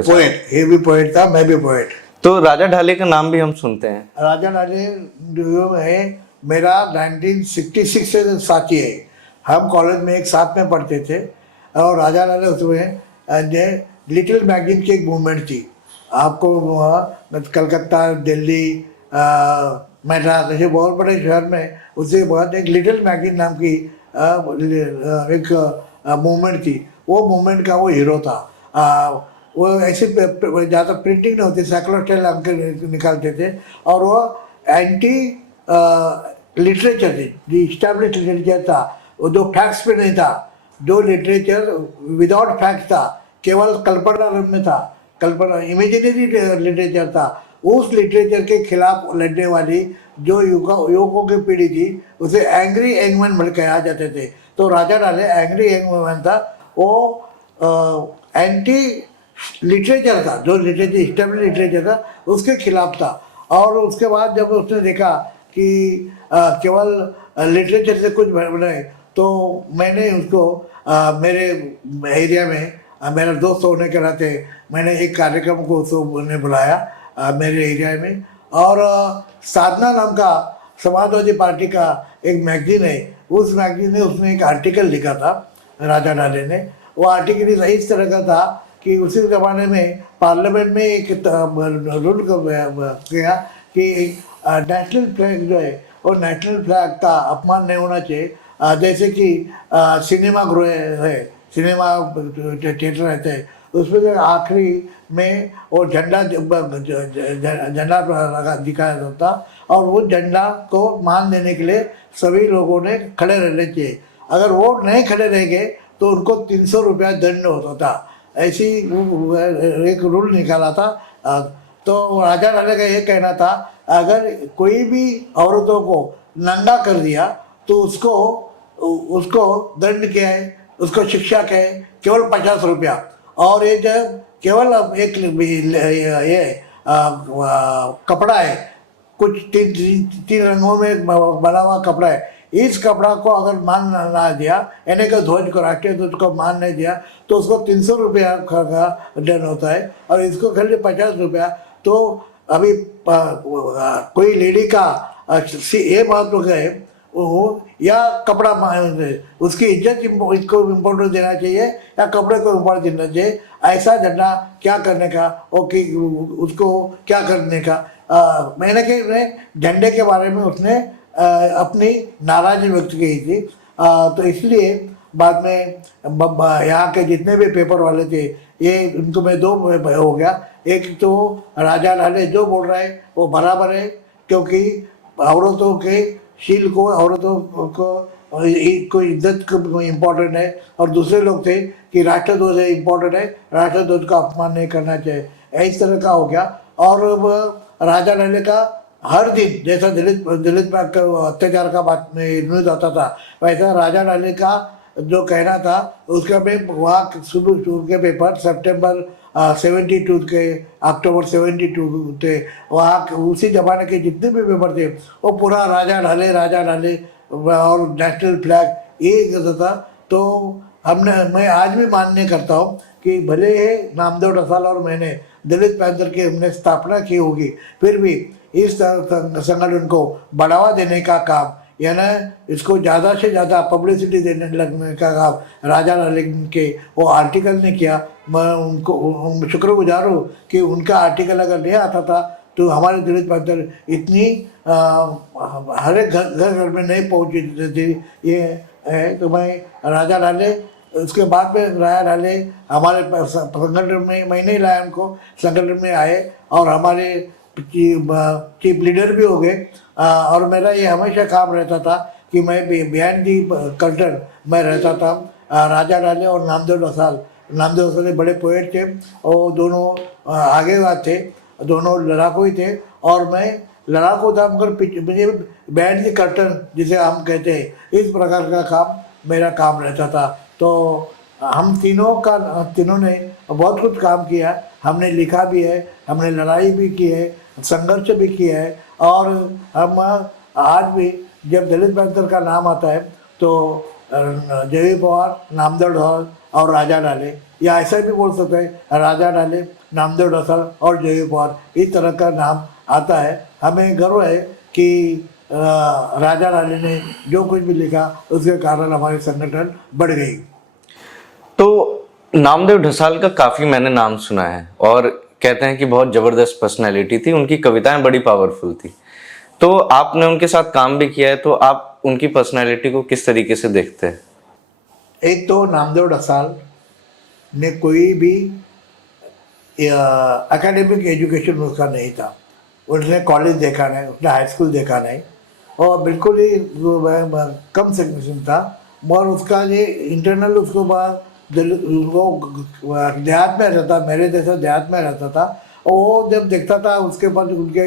पोएट, ये भी पोएट था, मैं भी पोएट। तो राजा ढाले का नाम भी हम सुनते हैं। राजा ढाले जो है मेरा 1966 से साथी है। हम कॉलेज में एक साथ में पढ़ते थे, और राजा ढाले उसमें लिटिल मैगजीन की एक मूवमेंट थी। आपको कलकत्ता, दिल्ली, मैड्रास ऐसे बहुत बड़े शहर में उससे बहुत एक लिटिल मैगजीन नाम की एक मूवमेंट थी। वो मूवमेंट का वो हीरो था। वो ऐसे ज़्यादा प्रिंटिंग नहीं होती, सेकुलर स्टाइल अंक निकालते थे, और वो एंटी लिटरेचर थी, जो इस्टेब्लिश लिटरेचर था, वो जो फैक्ट्स पे नहीं था, जो लिटरेचर विदाउट फैक्ट्स था, केवल कल्पना में था, कल्पना इमेजिनरी लिटरेचर था, उस लिटरेचर के खिलाफ लड़ने वाली जो युवकों की पीढ़ी थी, उसे एंग्री यंग मैन कहा जाते थे। तो Raja Dhale angry young man था। वो एंटी लिटरेचर था, जो लिटरेचर स्टेबल लिटरेचर था उसके खिलाफ था। और उसके बाद जब उसने देखा कि केवल लिटरेचर से कुछ बने, तो मैंने उसको मेरे एरिया में मेरा दोस्त होने के नाते मैंने एक कार्यक्रम को उसने बुलाया मेरे एरिया में। और साधना नाम का समाजवादी पार्टी का एक मैगजीन है, उस मैगजीन में उसने एक आर्टिकल लिखा था राजा ढाले ने। वो आर्टिकल इस तरह का था कि उसी ज़माने में पार्लियामेंट में एक रूल किया कि नेशनल फ्लैग जो है वो नेशनल फ्लैग का अपमान नहीं होना चाहिए। जैसे कि सिनेमा गृह है, सिनेमा थिएटर रहते हैं, उसमें जो आखिरी में वो झंडा झंडा लगा दिखाया जाता और वो झंडा को मान देने के लिए सभी लोगों ने खड़े रहने चाहिए। अगर वो नहीं खड़े रहेंगे तो उनको 300 रुपया दंड होता था। ऐसी एक रूल निकाला था। तो राजा रानी का ये कहना था, अगर कोई भी औरतों को नंगा कर दिया तो उसको उसको दंड क्या है, उसको शिक्षा क्या है, केवल 50 रुपया। और ये जब केवल एक ये कपड़ा है, कुछ तीन रंगों में बना हुआ कपड़ा है, इस कपड़ा को अगर मान ना दिया, यानी कि ध्वज को, राष्ट्रीय ध्वज को मान नहीं दिया, तो उसको 300 रुपया का दंड होता है। और इसको खाली 50 रुपया। तो अभी कोई लेडी का ये महत्व है वो, या कपड़ा उसकी इज्जत इसको इम्पोर्टेंस देना चाहिए या कपड़े को इम्पोर्टेंस देना चाहिए। ऐसा झंडा क्या करने का, वो कि उसको क्या करने का। मैंने कि झंडे के बारे में उसने अपनी नाराज़गी व्यक्त की थी। तो इसलिए बाद में यहाँ के जितने भी पेपर वाले थे, ये उनको मैं दो हो गया। एक तो राजा लाले जो बोल रहा है वो बराबर है, क्योंकि औरतों के शील को, औरतों को इज्जत को इम्पोर्टेंट है। और दूसरे लोग थे कि राष्ट्रध्वज है इम्पोर्टेंट है, राष्ट्रध्वज का अपमान नहीं करना चाहिए। इस तरह का हो गया। और राजा लाले का हर दिन जैसा दलित पर अत्याचार का बात में न्यूज आता था, वैसा राजा लाले का जो कहना था उसका मैं वहाँ शुरू के पेपर सितंबर 72 के, अक्टूबर 72 थे, वहाँ उसी ज़माने के जितने भी पेपर थे वो पूरा राजा ढाले और नेशनल फ्लैग ये करता था। तो मैं आज भी मानने करता हूँ कि भले ही नामदेव ढसाल और मैंने दलित पैंथर की हमने स्थापना की होगी, फिर भी इस संगठन को बढ़ावा देने का काम, यानी इसको ज़्यादा से ज़्यादा पब्लिसिटी देने लगने का काम राजा लाले के वो आर्टिकल ने किया। मैं उनको शुक्रगुजार हूँ कि उनका आर्टिकल अगर नहीं आता था तो हमारे दलित पैंथर इतनी हर एक घर में नहीं पहुँची थी। ये है। तो मैं राजा लाले, उसके बाद में राजा लाले हमारे संगठन में, मैं नहीं लाया उनको, संगठन में आए और हमारे चीफ लीडर भी हो गए। और मेरा ये हमेशा काम रहता था कि मैं बिहाइंड दी कर्टन मैं रहता था। राजा लाले और नामदेव ढसाल बड़े पोएट थे, और दोनों आगे थे, दोनों लड़ाकू ही थे। और मैं लड़ाकू था मगर मुझे बिहाइंड दी कर्टन जिसे हम कहते हैं, इस प्रकार का काम मेरा काम रहता था। तो हम तीनों ने बहुत कुछ काम किया। हमने लिखा भी है, हमने लड़ाई भी की है, संघर्ष भी किया है। और हम आज भी जब दलित पैंथर का नाम आता है तो जेवी पवार, नामदेव ढसाल और राजा डाले, या ऐसा भी बोल सकते हैं राजा डाले, नामदेव ढसाल और जेवी पवार, इस तरह का नाम आता है। हमें गर्व है कि राजा डाले ने जो कुछ भी लिखा उसके कारण हमारी संगठन बढ़ गई। तो नामदेव ढसाल का काफ़ी मैंने नाम सुना है और कहते हैं कि बहुत ज़बरदस्त पर्सनैलिटी थी, उनकी कविताएं बड़ी पावरफुल थी। तो आपने उनके साथ काम भी किया है, तो आप उनकी पर्सनैलिटी को किस तरीके से देखते हैं? एक तो नामदेव ढसाल ने कोई भी एकेडमिक एजुकेशन उसका नहीं था। उसने कॉलेज देखा नहीं, उसने हाई स्कूल देखा नहीं, और बिल्कुल ही कम सेक्शन था। और उसका ये इंटरनल उसको वो देहात में रहता था, मेरे जैसा देहात में रहता था। और वो जब देखता था उसके बाद उनके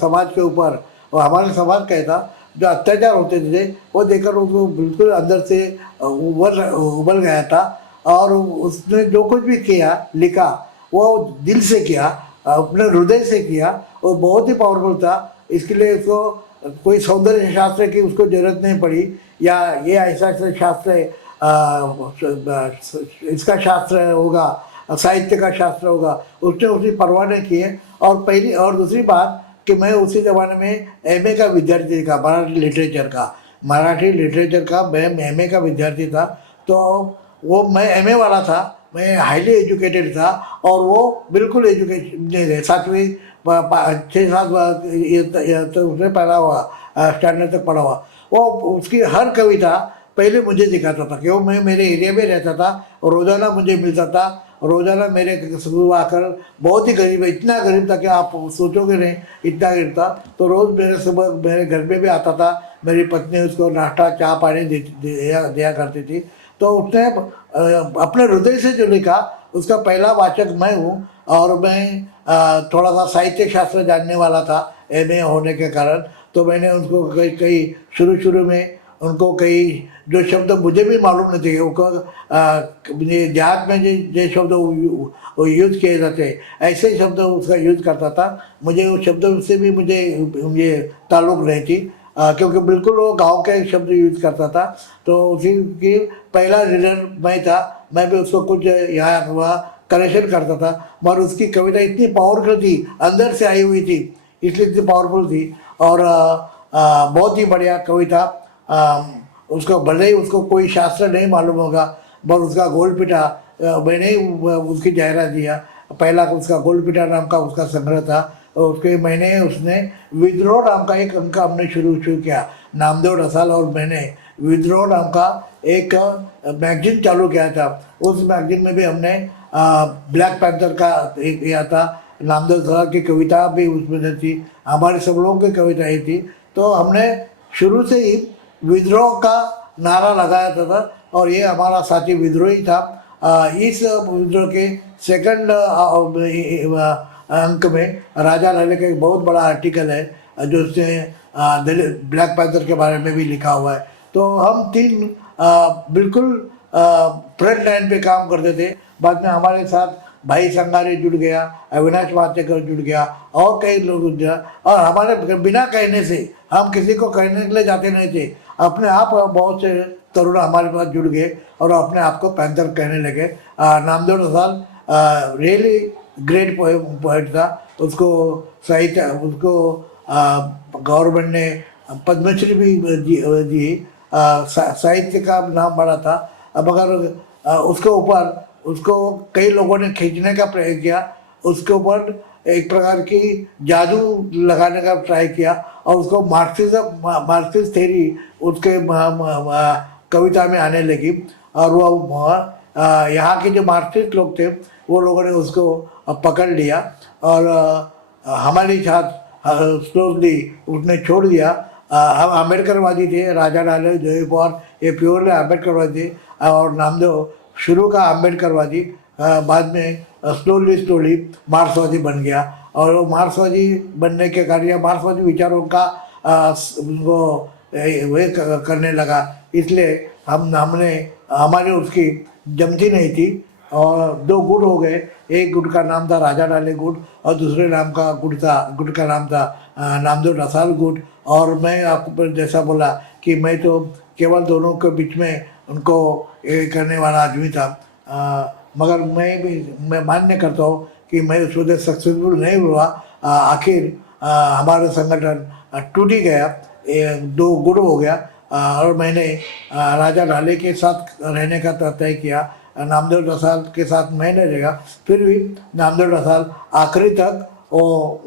समाज के ऊपर, और हमारे समाज का था जो अत्याचार होते थे, वो देखकर उसको बिल्कुल अंदर से उबल गया था। और उसने जो कुछ भी किया, लिखा, वो दिल से किया, अपने हृदय से किया, और बहुत ही पावरफुल था। इसके लिए उसको कोई सौंदर्य शास्त्र की उसको जरूरत नहीं पड़ी, या ये ऐसा शास्त्र है, इसका शास्त्र होगा, साहित्य का शास्त्र होगा, उसने उसकी परवाह नहीं की है। और पहली और दूसरी बात कि मैं उसी ज़माने में एमए का विद्यार्थी था, मराठी लिटरेचर का मैं एमए का विद्यार्थी था। तो वो मैं एमए वाला था, मैं हाईली एजुकेटेड था और वो बिल्कुल एजुकेशन नहीं थे, 7वीं 6-7 ये तो उसने पढ़ा हुआ, स्टैंडर्ड तक पढ़ा हुआ। वो उसकी हर कविता पहले मुझे दिखाता था, क्यों मैं मेरे एरिया में रहता था और रोज़ाना मुझे मिलता था। रोज़ाना मेरे स्कूल आकर, बहुत ही गरीब है, इतना गरीब था कि आप सोचोगे नहीं, इतना गरीब था। तो रोज़ मेरे सुबह मेरे घर में भी आता था, मेरी पत्नी उसको नाश्ता चाय पानी दिया करती थी। तो उसने अपने हृदय से जो लिखा, उसका पहला वाचक मैं हूँ। और मैं थोड़ा सा साहित्य शास्त्र जानने वाला था एमए होने के कारण। तो मैंने उनको कई कई शुरू में उनको कई जो शब्द मुझे भी मालूम नहीं थे, उनको देहात में जो शब्द यूज़ किए जाते ऐसे शब्द उसका यूज़ करता था। मुझे उस शब्द से भी मुझे ये ताल्लुक़ नहीं थी, क्योंकि बिल्कुल वो गांव के शब्द यूज़ करता था। तो उसी की पहला रीडर मैं था, मैं भी उसको कुछ यहाँ वहाँ करेक्शन करता था। मगर उसकी कविता इतनी पावरफुल थी, अंदर से आई हुई थी, इसलिए इतनी पावरफुल थी। और बहुत ही बढ़िया कविता। उसको भले ही उसको कोई शास्त्र नहीं मालूम होगा, पर उसका गोलपीठा मैंने ही उसकी जायरा दिया। पहला उसका गोलपीठा नाम का उसका संग्रह था, उसके उसने विद्रोह नाम का एक अंक हमने शुरू किया, नामदेव रसाल और मैंने विद्रोह नाम का एक मैगजीन चालू किया था। उस मैगजीन में भी हमने ब्लैक पैंथर का एक किया था, नामदेव रसाल की कविता भी उसमें थी, हमारे सब लोगों की कविताएँ थी। तो हमने शुरू से ही विद्रोह का नारा लगाया था और ये हमारा साथी विद्रोही था। इस विद्रोह के सेकंड अंक में राजा लाले का एक बहुत बड़ा आर्टिकल है, जो उसने ब्लैक पैंथर के बारे में भी लिखा हुआ है। तो हम तीन बिल्कुल फ्रंट लाइन पे काम करते थे। बाद में हमारे साथ भाई संगारे जुड़ गया, अविनाश वाचकर जुड़ गया और कई लोग जुड़ गया। और हमारे बिना कहने से, हम किसी को कहने के लिए जाते नहीं थे, अपने आप बहुत से तरुण हमारे पास जुड़ गए और अपने आप को पैंथर कहने लगे। नामदेव रसाल रियली ग्रेट पोएट था। उसको साहित्य, उसको गवर्नमेंट ने पद्मश्री भी दी। साहित्य का नाम बड़ा था, मगर उसके ऊपर उसको कई लोगों ने खींचने का प्रयास किया, उसके ऊपर एक प्रकार की जादू लगाने का ट्राई किया और उसको मार्क्सिस्ट थ्योरी उसके कविता में आने लगी। और वो यहाँ के जो मार्क्सिस्ट लोग थे, वो लोगों ने उसको पकड़ लिया और हमारे साथ स्लोली उसने छोड़ दिया। हम अम्बेडकरवादी थे, राजा लाले, जय पवार ये प्योरली अम्बेडकरवादी थे और नामदेव शुरू का अम्बेडकरवादी, बाद में स्लोली मार्क्सवादी बन गया। और वो मार्क्सवादी बनने के कारण या मार्क्सवादी विचारों का वो वे करने लगा, इसलिए हमने हमारी उसकी जमती नहीं थी। और दो गुट हो गए, एक गुट का नाम था राजा लाले गुट और दूसरे नाम का गुट का नाम था नामदेव रसाल गुट। और मैं आपको जैसा बोला कि मैं तो केवल दोनों के बीच में उनको ये करने वाला आदमी था, मगर मैं मान्य करता हूँ कि मैं उस वजह सक्सेसफुल नहीं हुआ। आखिर हमारा संगठन टूट ही गया, दो गुट हो गया। और मैंने राजा लाले के साथ रहने का तय किया, नामदेव रसाल के साथ मैं नहीं रहेगा। फिर भी नामदेव रसाल आखिरी तक वो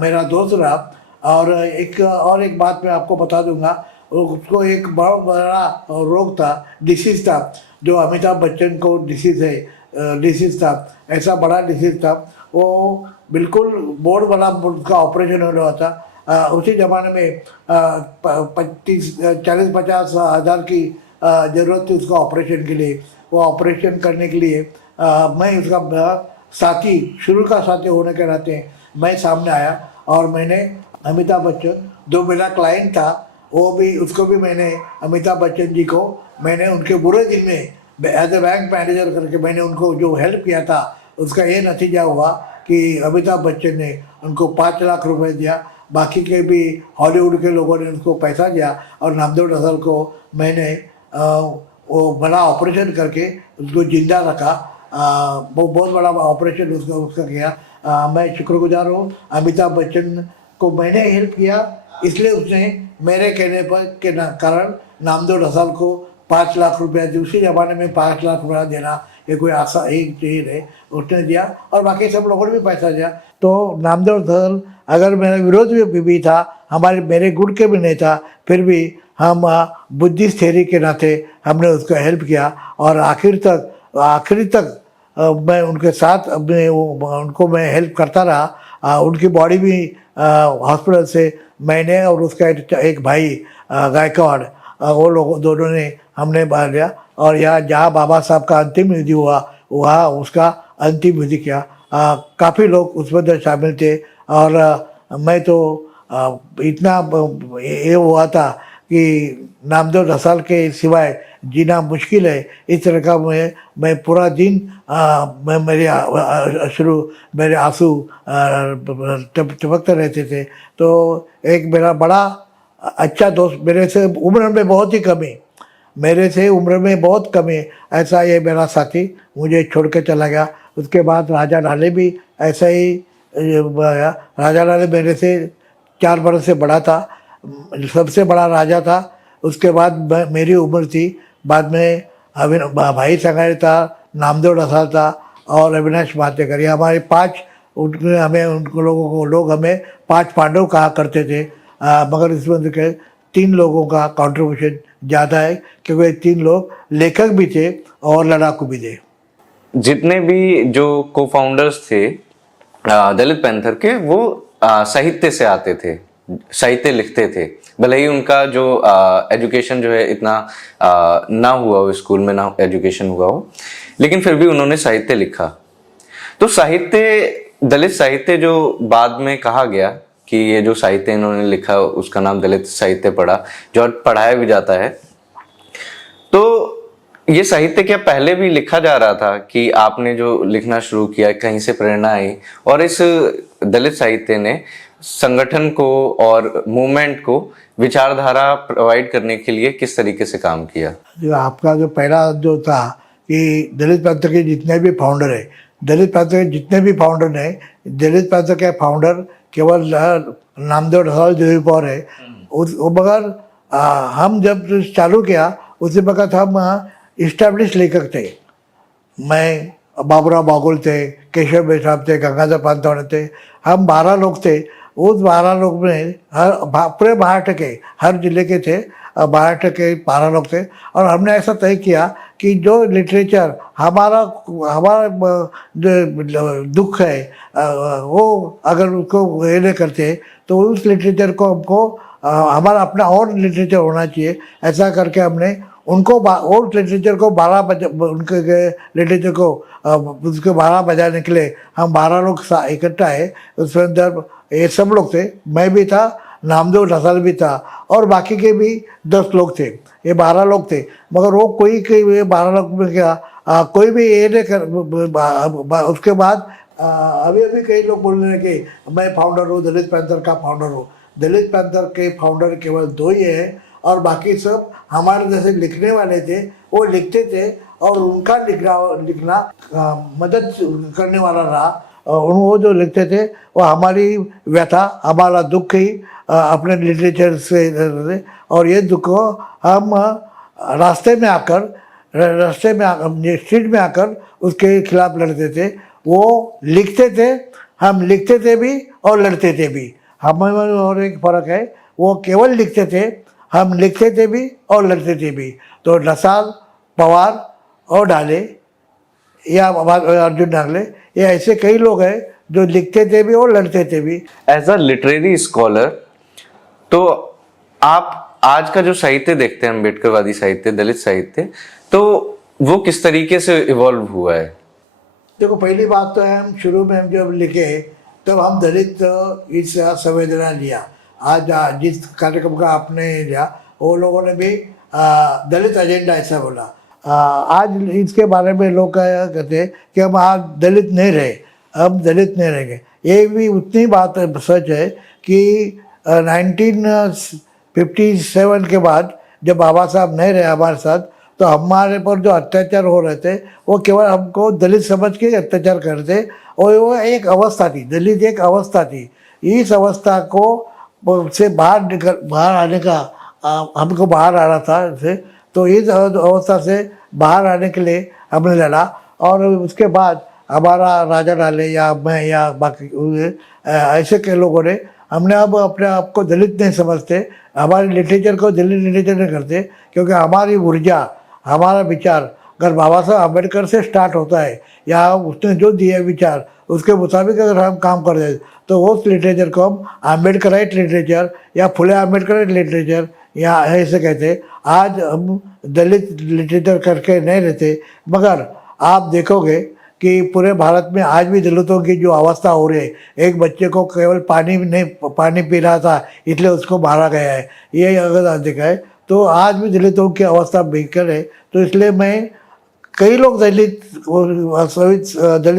मेरा दोस्त रहा। और एक बात मैं आपको बता दूंगा, उसको एक बहुत बड़ा रोग था, डिसीज़ था, जो अमिताभ बच्चन को डिसीज़ था, ऐसा बड़ा डिसीज़ था। वो बिल्कुल बहुत बड़ा उसका ऑपरेशन हो रहा था। उसी ज़माने में 40-50 हज़ार की ज़रूरत थी उसका ऑपरेशन के लिए। वो ऑपरेशन करने के लिए मैं उसका साथी, शुरू का साथी होने के नाते मैं सामने आया और मैंने अमिताभ बच्चन, जो मेरा क्लाइंट था, वो भी उसको भी मैंने अमिताभ बच्चन जी को मैंने उनके बुरे दिन में एज ए बैंक मैनेजर करके मैंने उनको जो हेल्प किया था, उसका ये नतीजा हुआ कि अमिताभ बच्चन ने उनको 5 लाख रुपए दिया। बाकी के भी हॉलीवुड के लोगों ने उनको पैसा दिया और नामदेव रसाल को मैंने वो बड़ा ऑपरेशन करके उसको जिंदा रखा। वो बहुत बड़ा ऑपरेशन उसका किया। मैं शुक्रगुजार हूँ अमिताभ बच्चन को, मैंने हेल्प किया, इसलिए उसने मेरे कहने पर के कारण नामदेव रसाल को 5 लाख रुपया, उसी ज़माने में 5 लाख रुपया देना ये कोई आशा एक चीज है, उसने दिया और बाकी सब लोगों ने भी पैसा दिया। तो नामदेव दसल अगर मेरा विरोध भी था, हमारे मेरे गुट के भी नहीं था, फिर भी हम बुद्धिस्ट थ्योरी के नाते हमने उसको हेल्प किया और आखिरी तक मैं उनके साथ अपने उनको मैं हेल्प करता रहा। उनकी बॉडी भी हॉस्पिटल से मैंने और उसका एक भाई गायकवाड़, वो लोग दोनों ने हमने बाहर लिया और यहाँ जहाँ बाबा साहब का अंतिम विधि हुआ वहाँ उसका अंतिम विधि किया। काफ़ी लोग उसमें शामिल थे और मैं तो इतना ये हुआ था कि नामदेव दसाल के सिवाय जीना मुश्किल है। इस तरह का मैं पूरा दिन मैं मेरे आंसू टपकते रहते थे। तो एक मेरा बड़ा अच्छा दोस्त, मेरे से उम्र में बहुत ही कम है, मेरे से उम्र में बहुत कम है, ऐसा ये मेरा साथी मुझे छोड़ के चला गया। उसके बाद राजा ढाले भी ऐसा ही गया। राजा ढाले मेरे से 4 बरस से बड़ा था, सबसे बड़ा राजा था। उसके बाद मेरी उम्र थी, बाद में भाई संगारी था, नामदेव दसाल था और अविनाश मातेकर। ये हमारे 5 लोग हमें 5 पांडव कहा करते थे। मगर इसमें के 3 लोगों का कंट्रीब्यूशन ज़्यादा है क्योंकि 3 लोग लेखक भी थे और लड़ाकू भी थे। जितने भी जो को फाउंडर्स थे दलित पैंथर के, वो साहित्य से आते थे, साहित्य लिखते थे। भले ही उनका जो एजुकेशन जो है इतना ना हुआ हो, स्कूल में ना एजुकेशन हुआ हो, लेकिन फिर भी उन्होंने साहित्य लिखा। तो साहित्य, दलित साहित्य जो बाद में कहा गया कि ये जो साहित्य इन्होंने लिखा उसका नाम दलित साहित्य पड़ा, जो पढ़ाया भी जाता है। तो ये साहित्य क्या पहले भी लिखा जा रहा था कि आपने जो लिखना शुरू किया कहीं से प्रेरणा आई और इस दलित साहित्य ने संगठन को और मूवमेंट को विचारधारा प्रोवाइड करने के लिए किस तरीके से काम किया? जो आपका जो पहला जो था कि दलित पैंथर के जितने भी फाउंडर है, दलित पैंथर के जितने भी फाउंडर हैं, दलित पैंथर के फाउंडर केवल नामदेव दसाल देवी पौर है। मगर हम जब चालू किया उसी वक्त हम इस्टेब्लिश लेखक थे। मैं, बाबूराव बागुल थे, केशव बेसाब थे, गंगाधर पांतवाने थे, हम 12 लोग थे। उस 12 लोग में पूरे महाराष्ट्र के हर जिले के थे, महाराष्ट्र के 12 लोग थे। और हमने ऐसा तय किया कि जो लिटरेचर हमारा जो दुख है वो अगर उसको ये नहीं करते तो उस लिटरेचर को हमको हमारा अपना और लिटरेचर होना चाहिए। ऐसा करके हमने उनको और लिटरेचर को 12 बजे उनके लिटरेचर को उसके 12 बजाने के लिए हम 12 लोग इकट्ठा है। उसके अंदर ये सब लोग थे, मैं भी था, नामदेव दसाल भी था और बाकी के भी 10 लोग थे। ये 12 लोग थे। मगर वो कोई 12 लोग में क्या कोई भी ये नहीं कर। उसके बाद अभी कई लोग बोल रहे हैं कि मैं फाउंडर हूँ, दलित पैंथर का फाउंडर हूँ। दलित पैंथर के फाउंडर केवल 2 ही हैं और बाकी सब हमारे जैसे लिखने वाले थे, वो लिखते थे और उनका लिखना मदद करने वाला रहा। वो जो लिखते थे वो हमारी व्यथा, हमारा दुख ही अपने लिटरेचर से, और ये दुख को हम रास्ते में स्ट्रीट में आकर उसके खिलाफ लड़ते थे। वो लिखते थे, हम लिखते थे भी और लड़ते थे भी। हमें और एक फ़र्क है, वो केवल लिखते थे, हम लिखते थे भी और लड़ते थे भी। तो दसाल, पवार और ढाले या अर्जुन डांगले, ये ऐसे कई लोग हैं जो लिखते थे भी और लड़ते थे भी। एज अ लिटरेरी स्कॉलर, तो आप आज का जो साहित्य देखते हैं, अम्बेडकरवादी साहित्य, दलित साहित्य, तो वो किस तरीके से इवॉल्व हुआ है? देखो, पहली बात तो है, हम शुरू में हम जब लिखे तब हम दलित इस संवेदना लिया। आज जिस कार्यक्रम का आपने लिया वो लोगों ने भी दलित एजेंडा ऐसा बोला। आज इसके बारे में लोग कहते हैं कि हम आज दलित नहीं रहे, हम दलित नहीं रहेंगे। ये भी उतनी बात सच है कि 1957 के बाद जब बाबा साहब नहीं रहे हमारे साथ, तो हमारे पर जो अत्याचार हो रहे थे वो केवल हमको दलित समझ के अत्याचार करते। और वो एक अवस्था थी, दलित एक अवस्था थी। इस अवस्था को से बाहर आने का हमको बाहर आना था से। तो इस अवस्था से बाहर आने के लिए हमने लड़ा और उसके बाद हमारा राजा डाले या मैं या बाकी ऐसे के लोगों ने हमने अब अपने आप को दलित नहीं समझते, हमारे लिटरेचर को दलित लिटरेचर नहीं करते, क्योंकि हमारी ऊर्जा, हमारा विचार अगर बाबा साहब अम्बेडकर से स्टार्ट होता है या उसने जो दिए विचार उसके मुताबिक अगर हम काम कर दें तो उस लिटरेचर को हम अम्बेडकराइट लिटरेचर या फुले अम्बेडकराइट लिटरेचर या ऐसे कहते। आज हम दलित लिटरेचर करके नहीं रहते, मगर आप देखोगे कि पूरे भारत में आज भी दलितों की जो अवस्था हो रही है, एक बच्चे को केवल पानी पी रहा था इसलिए उसको मारा गया है, ये अगर देखा है तो आज भी दलितों की अवस्था भयंकर है। तो इसलिए मैं, कई लोग दलित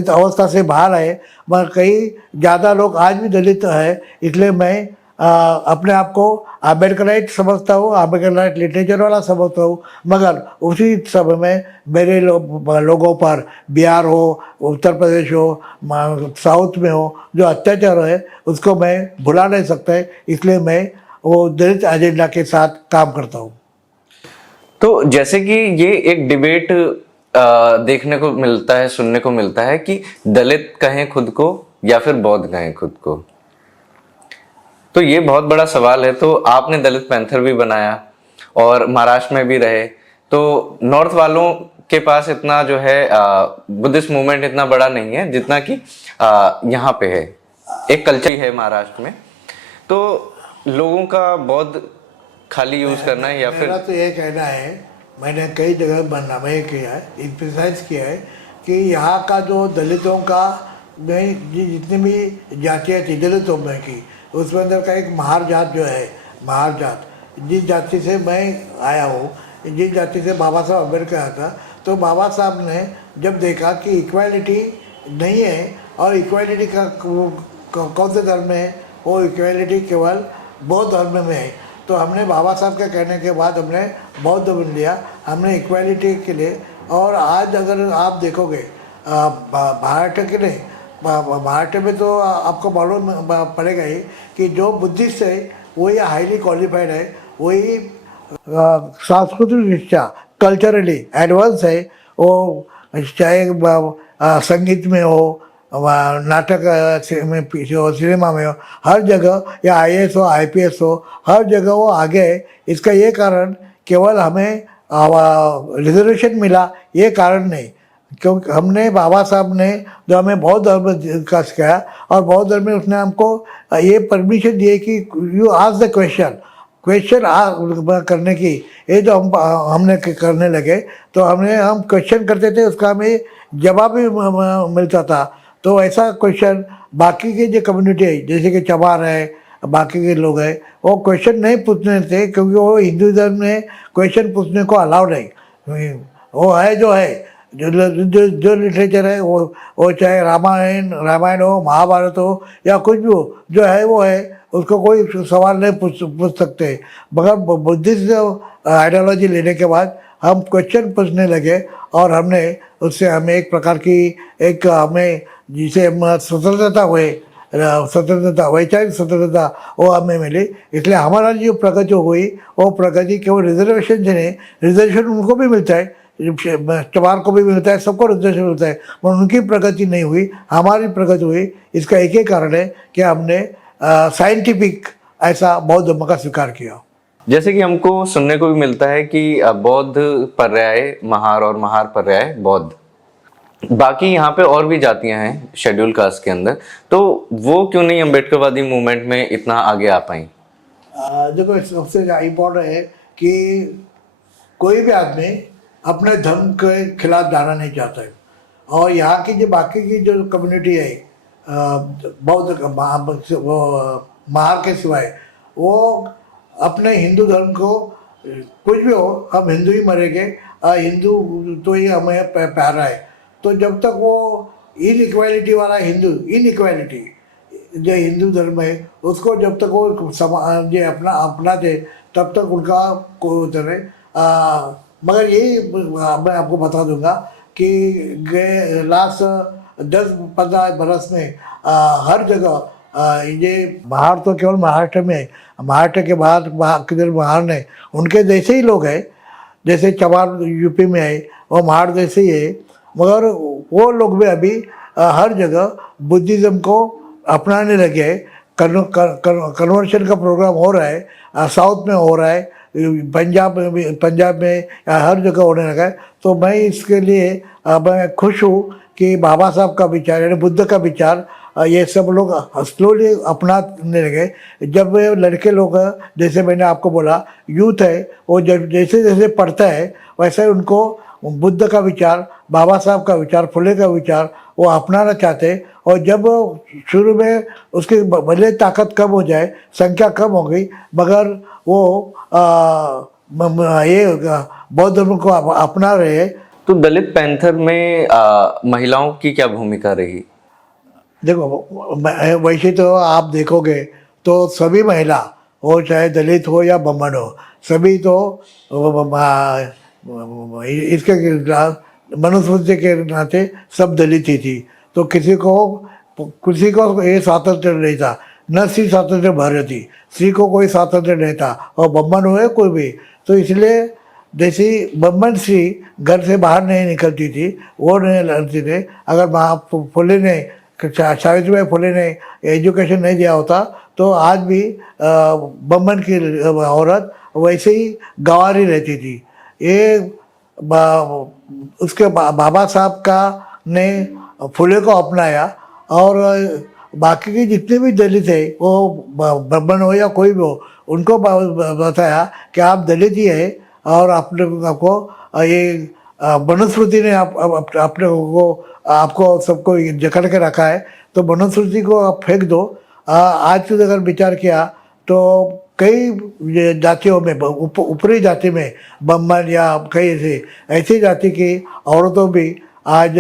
अवस्था से बाहर आए, मगर कई ज़्यादा लोग आज भी दलित है, इसलिए मैं अपने आप को अम्बेडकराइट समझता हूँ, अम्बेडकराइट लिटरेचर वाला समझता हूँ। मगर उसी समय में मेरे लोगों पर बिहार हो, उत्तर प्रदेश हो, साउथ में हो जो अत्याचार है उसको मैं भुला नहीं सकता है, इसलिए मैं वो दलित एजेंडा के साथ काम करता हूँ। तो जैसे कि ये एक डिबेट देखने को मिलता है, सुनने को मिलता है कि दलित कहें खुद को या फिर बौद्ध कहें खुद को, तो ये बहुत बड़ा सवाल है। तो आपने दलित पैंथर भी बनाया और महाराष्ट्र में भी रहे, तो नॉर्थ वालों के पास इतना जो है बुद्धिस्ट मूवमेंट इतना बड़ा नहीं है जितना कि यहाँ पे है, एक कल्चर है महाराष्ट्र में। तो लोगों का बौद्ध खाली यूज करना है या फिर, मेरा तो ये कहना है, मैंने कई जगह बनाना किया है, इम्फेसाइज किया है कि यहाँ का जो दलितों का जितनी भी जातियाँ थी दलितों में की, उसमें अंदर का एक महार जात जो है, महार जात, जिस जाति से मैं आया हूँ, जिस जाति से बाबा साहब अम्बेडकर आया था, तो बाबा साहब ने जब देखा कि इक्वालिटी नहीं है और इक्वालिटी का कौन से धर्म में है, वो इक्वालिटी केवल बौद्ध धर्म में है, तो हमने बाबा साहब के कहने के बाद हमने बौद्ध बन लिया, हमने इक्वालिटी के लिए। और आज अगर आप देखोगे महाराष्ट्र के लिए, महाराष्ट्र में तो आपको मालूम पड़ेगा ही कि जो बुद्धिस्ट है वही हाईली क्वालिफाइड है, वही सांस्कृतिक दृष्टि कल्चरली एडवांस है, वो चाहे संगीत में हो, नाटक में हो, सिनेमा में हो, हर जगह, या IAS हो, IPS हो, हर जगह वो आगे है। इसका ये कारण केवल हमें रिजर्वेशन मिला ये कारण नहीं, क्योंकि हमने बाबा साहब ने जो हमें बौद्ध धर्म का सिखाया, और बौद्ध धर्म में उसने हमको ये परमिशन दिए कि यू आस्क द क्वेश्चन करने की, ये जो हमने करने लगे तो हम क्वेश्चन करते थे, उसका हमें जवाब भी मिलता था। तो ऐसा क्वेश्चन बाकी की जो कम्युनिटी है, जैसे कि चमार है, बाकी के लोग हैं, वो क्वेश्चन नहीं पूछने थे, क्योंकि वो हिंदू धर्म में क्वेश्चन पूछने को अलाउ नहीं, वो है जो है, जो लिटरेचर है वो चाहे रामायण हो, महाभारत हो या कुछ भी हो, जो है वो है, उसको कोई सवाल नहीं पूछ सकते। मगर बुद्धिस्ट आइडियोलॉजी लेने के बाद हम क्वेश्चन पूछने लगे, और हमने उससे हमें एक प्रकार की हमें जिसे स्वतंत्रता वैचारिक स्वतंत्रता वो हमें मिली। इसलिए हमारा जो प्रगति हुई वो प्रगति केवल रिजर्वेशन से नहीं, रिजर्वेशन उनको भी मिलता है, चमार को भी मिलता है, सबको रिजर्वेशन मिलता है, पर उनकी प्रगति नहीं हुई, हमारी प्रगति हुई। इसका एक ही कारण है कि हमने साइंटिफिक ऐसा बौद्ध धर्म का स्वीकार किया। जैसे कि हमको सुनने को भी मिलता है कि बौद्ध पर्याय महार और महार पर्याय बौद्ध, बाकी यहाँ पे और भी जातियां हैं शेड्यूल कास्ट के अंदर, तो वो क्यों नहीं अम्बेडकरवादी मूवमेंट में इतना आगे आ पाई? देखो, सबसे इम्पोर्टेंट है कि कोई भी आदमी अपने धर्म के खिलाफ जाना नहीं चाहता है, और यहाँ की जो बाकी की जो कम्युनिटी है बौद्ध महार के सिवाय, वो अपने हिंदू धर्म को, कुछ भी हो हम हिंदू ही मरेंगे, हिंदू तो ही हमें प्यारा है। तो जब तक वो इनइक्वालिटी वाला इनइक्वालिटी जो हिंदू धर्म है उसको जब तक वो समाज अपनाते तब तक उनका कोई उधर है। मगर यही मैं आपको बता दूंगा कि गए लास्ट 10-15 बरस में हर जगह ये महार तो केवल महाराष्ट्र में है, महाराष्ट्र के बाद किधर महार ने उनके जैसे ही लोग हैं, जैसे चमार यूपी में है वो महार जैसे ही है, मगर वो लोग भी अभी हर जगह बुद्धिज़्म को अपनाने लगे हैं। कन्वर्शन का प्रोग्राम हो रहा है, साउथ में हो रहा है, पंजाब में हर जगह होने लगा है। तो मैं इसके लिए मैं खुश हूँ कि बाबा साहब का विचार यानी बुद्ध का विचार ये सब लोग स्लोली अपनाने लगे। जब वे लड़के लोग, जैसे मैंने आपको बोला, यूथ है, वो जैसे जैसे पढ़ता है वैसे उनको बुद्ध का विचार, बाबा साहब का विचार, फुले का विचार वो अपनाना चाहते हैं। और जब शुरू में उसकी भले ताकत कम हो जाए, संख्या कम हो गई, मगर वो ये बौद्ध धर्म को अपना रहे हैं। तो दलित पैंथर में महिलाओं की क्या भूमिका रही? देखो, वैसे तो आप देखोगे तो सभी महिला हो, चाहे दलित हो या ब्राह्मण हो, सभी तो इसके मनुस्मृति के नाते सब दलित ही थी। तो किसी को ये स्वातंत्र नहीं था, न स्त्री स्वातंत्र भर थी, स्त्री को कोई स्वातंत्र नहीं था, और ब्राह्मण हुए कोई भी। तो इसलिए जैसी ब्राह्मण स्त्री घर से बाहर नहीं निकलती थी, वो नहीं लड़ती थे। अगर फुले ने, सावित्रीबाई फुले ने एजुकेशन नहीं दिया होता तो आज भी ब्राह्मण की औरत वैसे ही गंवारी रहती थी। ये उसके बाबा साहब का ने फुले को अपनाया, और बाकी के जितने भी दलित है, वो ब्राह्मण हो या कोई भी हो, उनको बताया कि आप दलित ही है, और आपको ये मनुस्मृति ने अपने को आपको सबको जकड़ के रखा है, तो मनुस्मृति को आप फेंक दो। आज से अगर विचार किया तो कई जातियों में, ऊपरी जाति में ब्राह्मण या कई ऐसी जाति की औरतों भी आज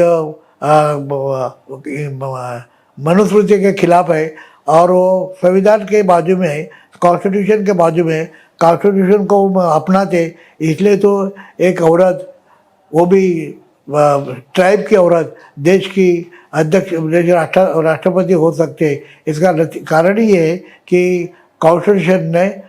मनुस्मृति के खिलाफ है, और वो संविधान के बाजू में, कॉन्स्टिट्यूशन के बाजू में, कॉन्स्टिट्यूशन को अपनाते। इसलिए तो एक औरत, वो भी ट्राइब की औरत, देश की अध्यक्ष, राष्ट्रपति हो सकते। इसका कारण ही है कि कॉन्स्टिट्यूशन ने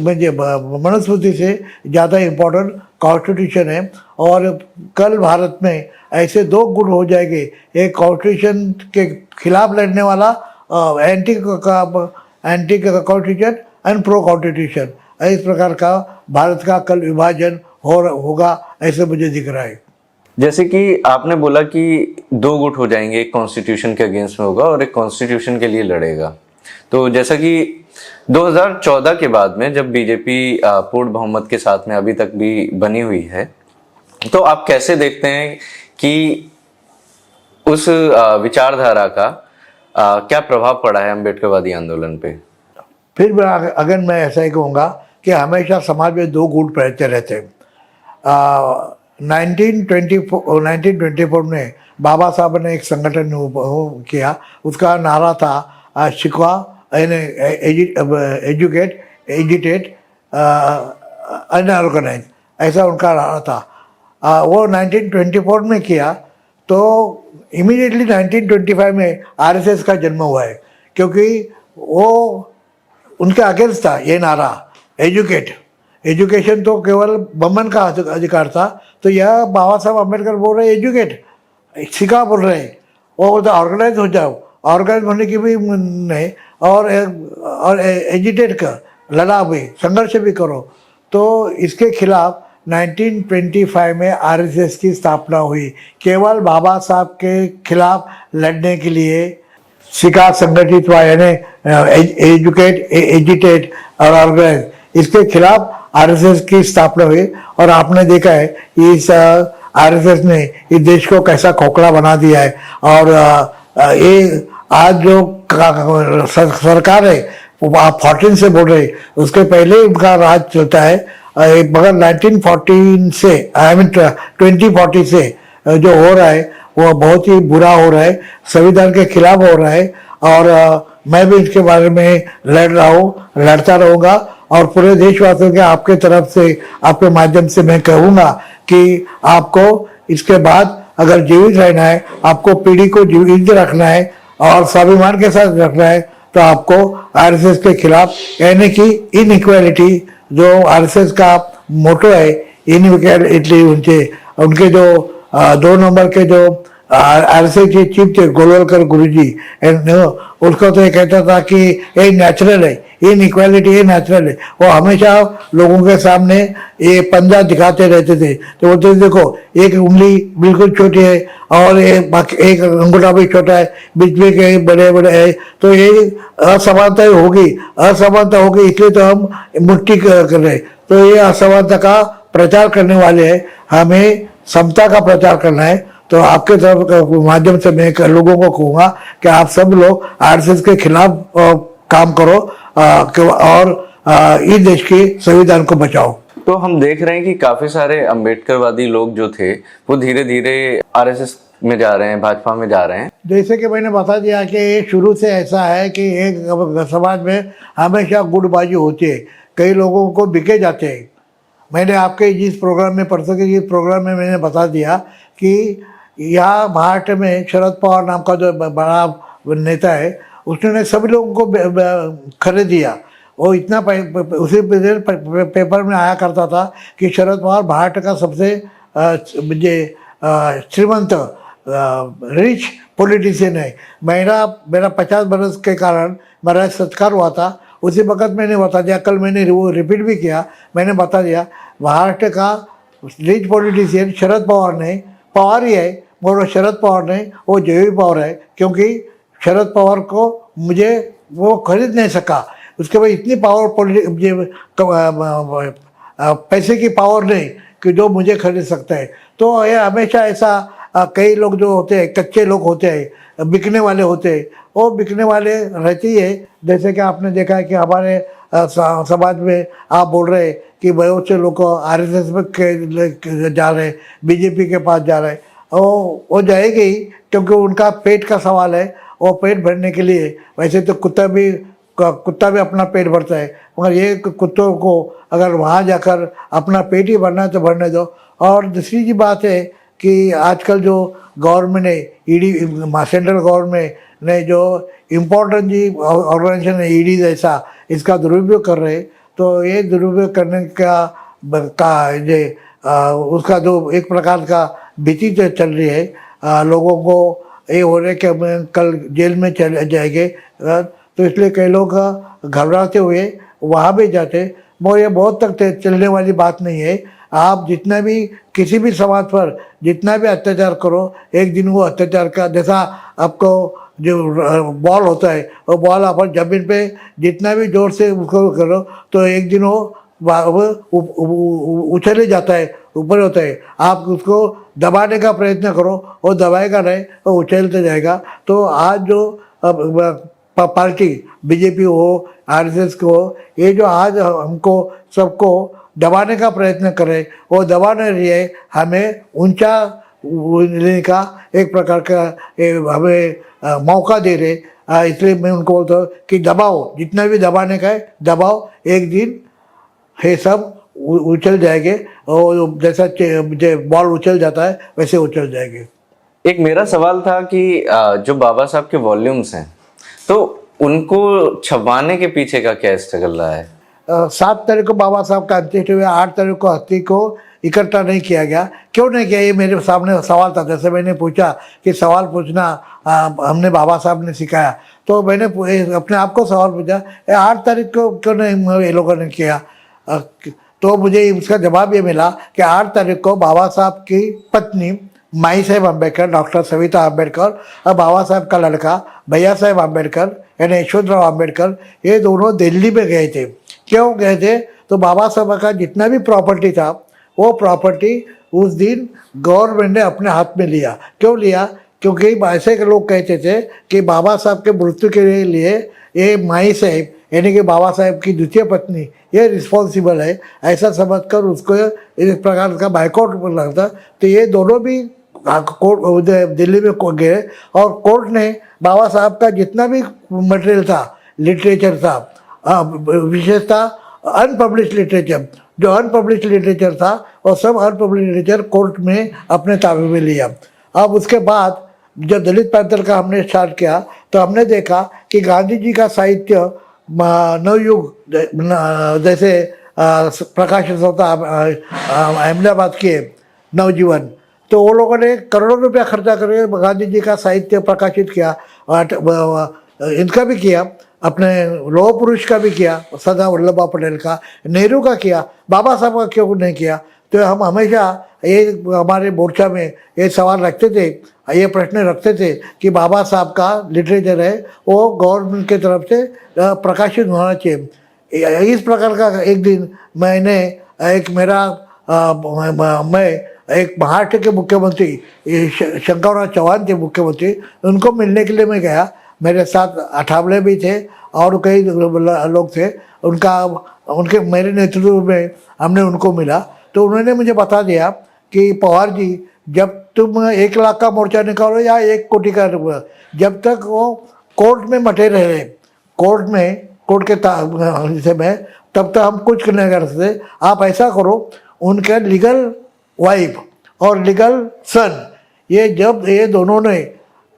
मुझे मनुस्मृति से ज़्यादा इम्पोर्टेंट कॉन्स्टिट्यूशन है। और कल भारत में ऐसे दो गुट हो जाएंगे, एक कॉन्स्टिट्यूशन के खिलाफ लड़ने वाला, anti constitution and pro constitution. इस प्रकार का भारत का कल विभाजन होगा, ऐसे मुझे दिख रहा है। जैसे कि आपने बोला कि दो गुट हो जाएंगे, एक कॉन्स्टिट्यूशन के अगेंस्ट में होगा और एक कॉन्स्टिट्यूशन के लिए लड़ेगा। तो जैसा कि 2014 के बाद में जब बीजेपी पूर्ण बहुमत के साथ में अभी तक भी बनी हुई है, तो आप कैसे देखते हैं कि उस विचारधारा का क्या प्रभाव पड़ा है अम्बेडकरवादी आंदोलन पे? फिर अगर मैं ऐसा ही कहूँगा कि हमेशा समाज में दो गुट रहते हैं। 1924 में बाबा साहब ने एक संगठन किया, उसका नारा था शिकवा एजुकेट एजिटेट अनऑर्गेनाइज, ऐसा उनका नारा था। वो 1924 में किया, तो इमीडिएटली 1925 में आरएसएस का जन्म हुआ है, क्योंकि वो उनके अगेंस्ट था ये नारा एजुकेशन तो केवल ब्राह्मण का अधिकार था। तो यह बाबा साहब अम्बेडकर बोल रहे एजुकेट, सिखा बोल रहे, वो तो ऑर्गेनाइज हो जाओ, ऑर्गेनाइज होने की भी नहीं, और एजिटेट कर, लड़ा भी, संघर्ष भी करो। तो इसके खिलाफ 1925 में आरएसएस की स्थापना हुई, केवल बाबा साहब के खिलाफ लड़ने के लिए। सिखा संगठित हुआ, यानी एजुकेट एजिटेट और ऑर्गेनाइज, इसके खिलाफ आरएसएस की स्थापना हुई। और आपने देखा है इस आरएसएस ने इस देश को कैसा खोखला बना दिया है। और ये आज जो सरकार है, आप 14 से बोल रहे, उसके पहले उनका राज चलता है, मगर 1914 से 2040 से जो हो रहा है वो बहुत ही बुरा हो रहा है, संविधान के खिलाफ हो रहा है। और मैं भी इसके बारे में लड़ रहा हूँ, लड़ता रहूँगा, और पूरे देशवासियों के आपके तरफ से, आपके माध्यम से मैं कहूँगा कि आपको इसके बाद अगर जीवित रहना है, आपको पीढ़ी को जीवित रखना है और स्वाभिमान के साथ रखना है, तो आपको आरएसएस के खिलाफ, यानी कि इनइक्वालिटी, जो आरएसएस का मोटो है, इनइक्वालिटी, उनके जो 2 नंबर के जो आरएसएस के चीफ थे गोलवलकर गुरुजी, एंड उसको तो ये कहता था कि ये नेचुरल है, ये इनइक्वालिटी ये नेचुरल है। वो हमेशा लोगों के सामने ये पंजा दिखाते रहते थे। तो बोलते थे देखो एक उंगली बिल्कुल छोटी है और बाकी एक अंगूठा भी छोटा है, बीच में के बड़े बड़े है, तो ये असमानता होगी, असमानता होगी, इसलिए तो हम मुट्ठी कर रहे। तो ये असमानता का प्रचार करने वाले हैं, हमें समता का प्रचार करना है। तो आपके तरफ माध्यम से मैं लोगों को कहूँगा कि आप सब लोग आरएसएस के खिलाफ काम करो और इस देश के संविधान को बचाओ। तो हम देख रहे हैं कि काफी सारे अम्बेडकरवादी लोग जो थे वो धीरे धीरे आरएसएस में जा रहे हैं, भाजपा में जा रहे हैं। जैसे कि मैंने बता दिया कि ये शुरू से ऐसा है कि एक समाज में हमेशा गुटबाजी होती है, कई लोगों को बिके जाते हैं। मैंने आपके जिस प्रोग्राम में परसों के जिस प्रोग्राम में मैंने बता दिया कि यहाँ महाराष्ट्र में शरद पवार नाम का जो बड़ा नेता है, उसने सभी लोगों को खरीद दिया। वो इतना उसी पेपर में आया करता था कि शरद पवार महाराष्ट्र का सबसे श्रीमंत रिच पॉलिटिशियन है। मेरा 50 बरस के कारण मेरा सत्कार हुआ था। उसी वक्त मैंने बता दिया, कल मैंने वो रिपीट भी किया, मैंने बता दिया महाराष्ट्र का रिच पॉलिटिशियन शरद पवार ने, पवार ही है मगर शरद पवार ने, वो जेवी पवार है, क्योंकि शरद पवार को मुझे वो खरीद नहीं सका। उसके बाद इतनी पावर पैसे की पावर नहीं कि जो मुझे खरीद सकता है। तो ये हमेशा ऐसा कई लोग जो होते हैं, कच्चे लोग होते हैं, बिकने वाले होते हैं, वो बिकने वाले रहते ही है। जैसे कि आपने देखा है कि हमारे समाज में आप बोल रहे हैं कि बहुत से लोग आरएसएस में जा रहे हैं, बीजेपी के पास जा रहे हैं। वो जाएगी ही, क्योंकि उनका पेट का सवाल है। वो पेट भरने के लिए, वैसे तो कुत्ता भी अपना पेट भरता है, मगर ये कुत्तों को अगर वहाँ जाकर अपना पेट ही भरना है तो भरने दो। और दूसरी बात है कि आजकल जो गवर्नमेंट ने ईडी, सेंट्रल गवर्नमेंट ने जो इम्पोर्टेंट जी ऑर्गेनाइजेशन है ईडी जैसा, इसका दुरुपयोग कर रहे हैं। तो ये दुरुपयोग करने का उसका जो एक प्रकार का भीति चल रही है, लोगों को ये हो रहा है कि हम कल जेल में चले जाएंगे, तो इसलिए कई लोग घबराते हुए वहाँ भी जाते। मगर ये बहुत तक चलने वाली बात नहीं है। आप जितना भी किसी भी समाज पर जितना भी अत्याचार करो, एक दिन वो अत्याचार का, जैसा आपको जो बॉल होता है, वो बॉल आप जमीन पे जितना भी जोर से उसको करो तो एक दिन वो उछले जाता है, ऊपर होता है। आप उसको दबाने का प्रयत्न करो, वो दबाएगा नहीं, वो उछलते जाएगा। तो आज जो पार्टी बीजेपी हो, आरएसएस को हो, ये जो आज हमको सबको दबाने का प्रयत्न करे, वो दबा नहीं रही है, हमें ऊंचा लेने का एक प्रकार का हमें मौका दे रहे। इसलिए मैं उनको बोलता हूँ कि दबाओ, जितना भी दबाने का है दबाओ, एक दिन ये सब उछल जाएंगे, और जैसा बॉल उछल जाता है वैसे उछल जाएंगे। एक मेरा सवाल था कि जो बाबा साहब के वॉल्यूम्स हैं, तो उनको छपवाने के पीछे का क्या स्ट्रगल रहा है? 7 तारीख को बाबा साहब का अंत्येष्टि हुआ, 8 तारीख को अस्थि को इकट्ठा नहीं किया गया। क्यों नहीं किया, ये मेरे सामने सवाल था। जैसे मैंने पूछा कि सवाल पूछना हमने बाबा साहब ने सिखाया, तो मैंने अपने आप को सवाल पूछा 8 तारीख को क्यों नहीं ये लोगों ने किया। तो मुझे उसका जवाब ये मिला कि 8 तारीख को बाबा साहब की पत्नी माई साहेब अम्बेडकर, डॉक्टर सविता अम्बेडकर, और बाबा साहब का लड़का भैया साहेब अम्बेडकर यानी यशवंतराव अम्बेडकर, ये दोनों दिल्ली में गए थे। क्यों गए थे? तो बाबा साहब का जितना भी प्रॉपर्टी था, वो प्रॉपर्टी उस दिन गवर्नमेंट ने अपने हाथ में लिया। क्यों लिया? क्योंकि ऐसे के लोग कहते थे कि बाबा साहब के मृत्यु के लिए ये माई साहेब यानी कि बाबा साहेब की द्वितीय पत्नी ये रिस्पॉन्सिबल है, ऐसा समझकर उसको इस प्रकार का बाइकआउट लगता। तो ये दोनों भी कोर्ट दिल्ली में गए, और कोर्ट ने बाबा साहब का जितना भी मटेरियल था, लिटरेचर था, विशेषता अनपब्लिश्ड लिटरेचर, जो अनपब्लिश्ड लिटरेचर था, और सब अनपब्लिश्ड लिटरेचर कोर्ट में अपने ताबे में लिया। अब उसके बाद जब दलित पैंथर का हमने स्टार्ट किया, तो हमने देखा कि गांधी जी का साहित्य नवयुग जैसे प्रकाशित होता अहमदाबाद के नवजीवन, तो वो लोगों ने करोड़ों रुपया खर्चा करके गांधी जी का साहित्य प्रकाशित किया, इनका भी किया, अपने लौह पुरुष का भी किया, सरदार वल्लभ भाई पटेल का, नेहरू का किया, बाबा साहब का क्यों नहीं किया। तो हम हमेशा ये हमारे मोर्चा में ये सवाल रखते थे, ये प्रश्न रखते थे कि बाबा साहब का लिटरेचर है वो गवर्नमेंट की तरफ से प्रकाशित होना चाहिए। इस प्रकार का एक दिन मैंने एक मेरा मैं एक महाराष्ट्र के मुख्यमंत्री शंकरराव चौहान थे मुख्यमंत्री, उनको मिलने के लिए मैं गया। मेरे साथ अठावले भी थे और कई लोग थे, उनके मेरे नेतृत्व में हमने उनको मिला। तो उन्होंने मुझे बता दिया कि पवार जी, जब तुम 1 लाख का मोर्चा निकालो या 1 कोटि का, जब तक वो कोर्ट में मटे रहे, कोर्ट के हिस्से में, तब तक हम कुछ नहीं कर सकते। आप ऐसा करो, उनके लीगल वाइफ और लीगल सन, ये दोनों ने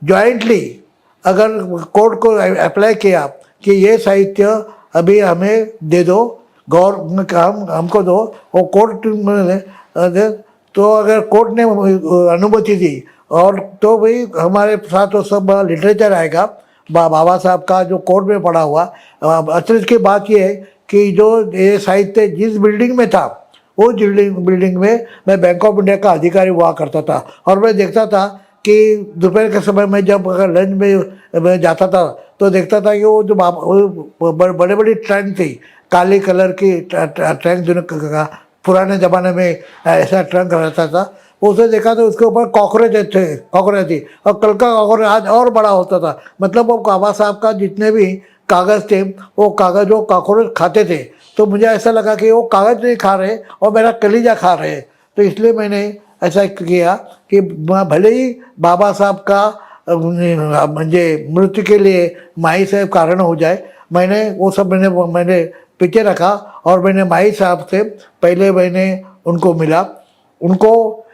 जॉइंटली अगर कोर्ट को अप्लाई किया कि ये साहित्य अभी हमें दे दो, हमको दो, वो कोर्ट में तो अगर कोर्ट ने अनुमति दी और तो भाई हमारे साथ वो सब लिटरेचर आएगा बाबा साहब का जो कोर्ट में पड़ा हुआ। अतिरिक्त की बात ये है कि जो ये साहित्य जिस बिल्डिंग में था, वो बिल्डिंग में मैं बैंक ऑफ इंडिया का अधिकारी हुआ करता था और मैं देखता था कि दोपहर के समय में जब अगर लंच में मैं जाता था तो देखता था कि वो जो बड़े बड़ी ट्रंक थी, काली कलर की ट्रंक, जो पुराने ज़माने में ऐसा ट्रंक रहता था, उसे देखा तो उसके ऊपर कॉकरोच थी, और कल का कॉकरोच आज और बड़ा होता था। मतलब वो बाबा साहब का जितने भी कागज़ थे, वो कागज़ वो कॉकरोच खाते थे। तो मुझे ऐसा लगा कि वो कागज़ नहीं खा रहे और मेरा कलीजा खा रहे। तो इसलिए मैंने ऐसा किया कि भले ही बाबा साहब का मुझे मृत्यु के लिए माई साहब कारण हो जाए, मैंने वो सब मैंने पीछे रखा और मैंने माई साहब से पहले मैंने उनको मिला। उनको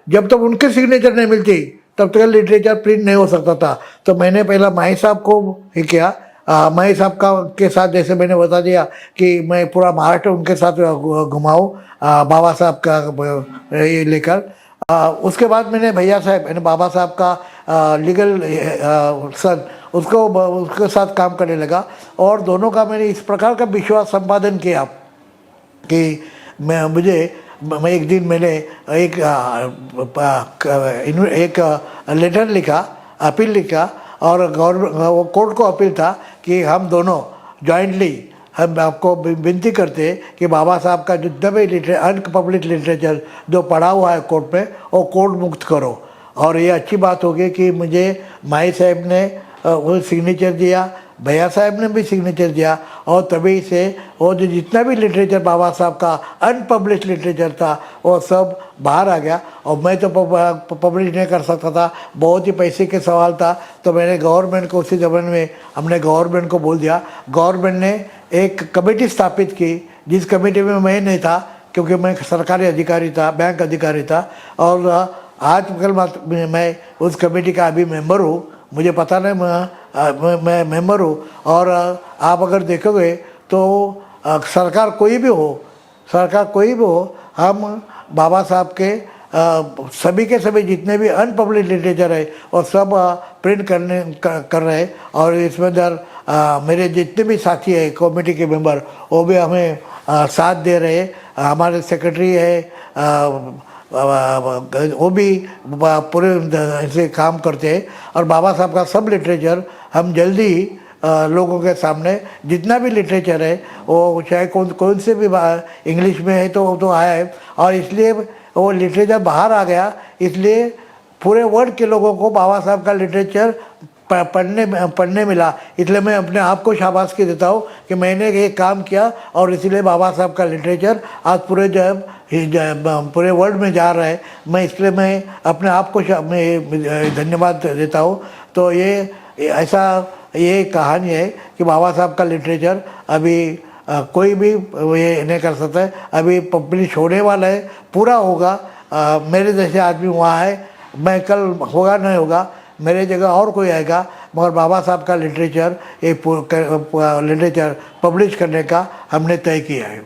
जब तक उनके सिग्नेचर नहीं मिलती तब तक लिटरेचर प्रिंट नहीं हो सकता था। तो मैंने पहला माई साहब को ही किया। माई साहब के साथ जैसे मैंने बता दिया कि मैं पूरा महाराष्ट्र उनके साथ घुमाऊँ बाबा साहब का ये लेकर। उसके बाद मैंने बाबा साहब का लीगल सन उसके साथ काम करने लगा और दोनों का मैंने इस प्रकार का विश्वास संपादन किया कि मैं एक दिन मैंने एक लेटर लिखा, अपील लिखा और वो कोर्ट को अपील था कि हम दोनों जॉइंटली हम आपको विनती करते कि बाबा साहब का जितना भी अनपब्लिश लिटरेचर जो पढ़ा हुआ है कोर्ट में, वो कोर्ट मुक्त करो। और ये अच्छी बात होगी कि मुझे माई साहब ने वो सिग्नेचर दिया, भैया साहब ने भी सिग्नेचर दिया और तभी से वो जो जितना भी लिटरेचर बाबा साहब का अनपब्लिश लिटरेचर था वो सब बाहर आ गया। और मैं तो पब्लिश नहीं कर सकता था, बहुत ही पैसे के सवाल था। तो मैंने गवर्नमेंट को उसी ज़माने में हमने गवर्नमेंट को बोल दिया। गवर्नमेंट ने एक कमेटी स्थापित की, जिस कमेटी में मैं नहीं था क्योंकि मैं सरकारी अधिकारी था, बैंक अधिकारी था। और आजकल मैं उस कमेटी का अभी मेंबर हूँ, मुझे पता नहीं मैं मेंबर हूँ। और आप अगर देखोगे तो सरकार कोई भी हो, हम बाबा साहब के सभी के सभी जितने भी अनपब्लिश लिटरेचर है और सब प्रिंट कर रहे हैं। और इसमें मेरे जितने भी साथी है कमेटी के मेंबर, वो भी हमें साथ दे रहे हैं। हमारे सेक्रेटरी है, वो भी पूरे से काम करते हैं। और बाबा साहब का सब लिटरेचर हम जल्दी ही लोगों के सामने जितना भी लिटरेचर है वो चाहे कौन से भी इंग्लिश में है तो आया है। और इसलिए वो लिटरेचर बाहर आ गया, इसलिए पूरे वर्ल्ड के लोगों को बाबा साहब का लिटरेचर पढ़ने मिला। इसलिए मैं अपने आप को शाबाशी देता हूँ कि मैंने ये काम किया और इसलिए बाबा साहब का लिटरेचर आज पूरे वर्ल्ड में जा रहा है। इसलिए मैं अपने आप को धन्यवाद देता हूँ। तो ये कहानी है कि बाबा साहब का लिटरेचर अभी कोई भी ये नहीं कर सकता है। अभी पब्लिश होने वाला है, पूरा होगा। मेरे जैसे आदमी वहाँ है, मैं कल होगा नहीं होगा, मेरे जगह और कोई आएगा, मगर बाबा साहब का लिटरेचर पब्लिश करने का हमने तय किया है।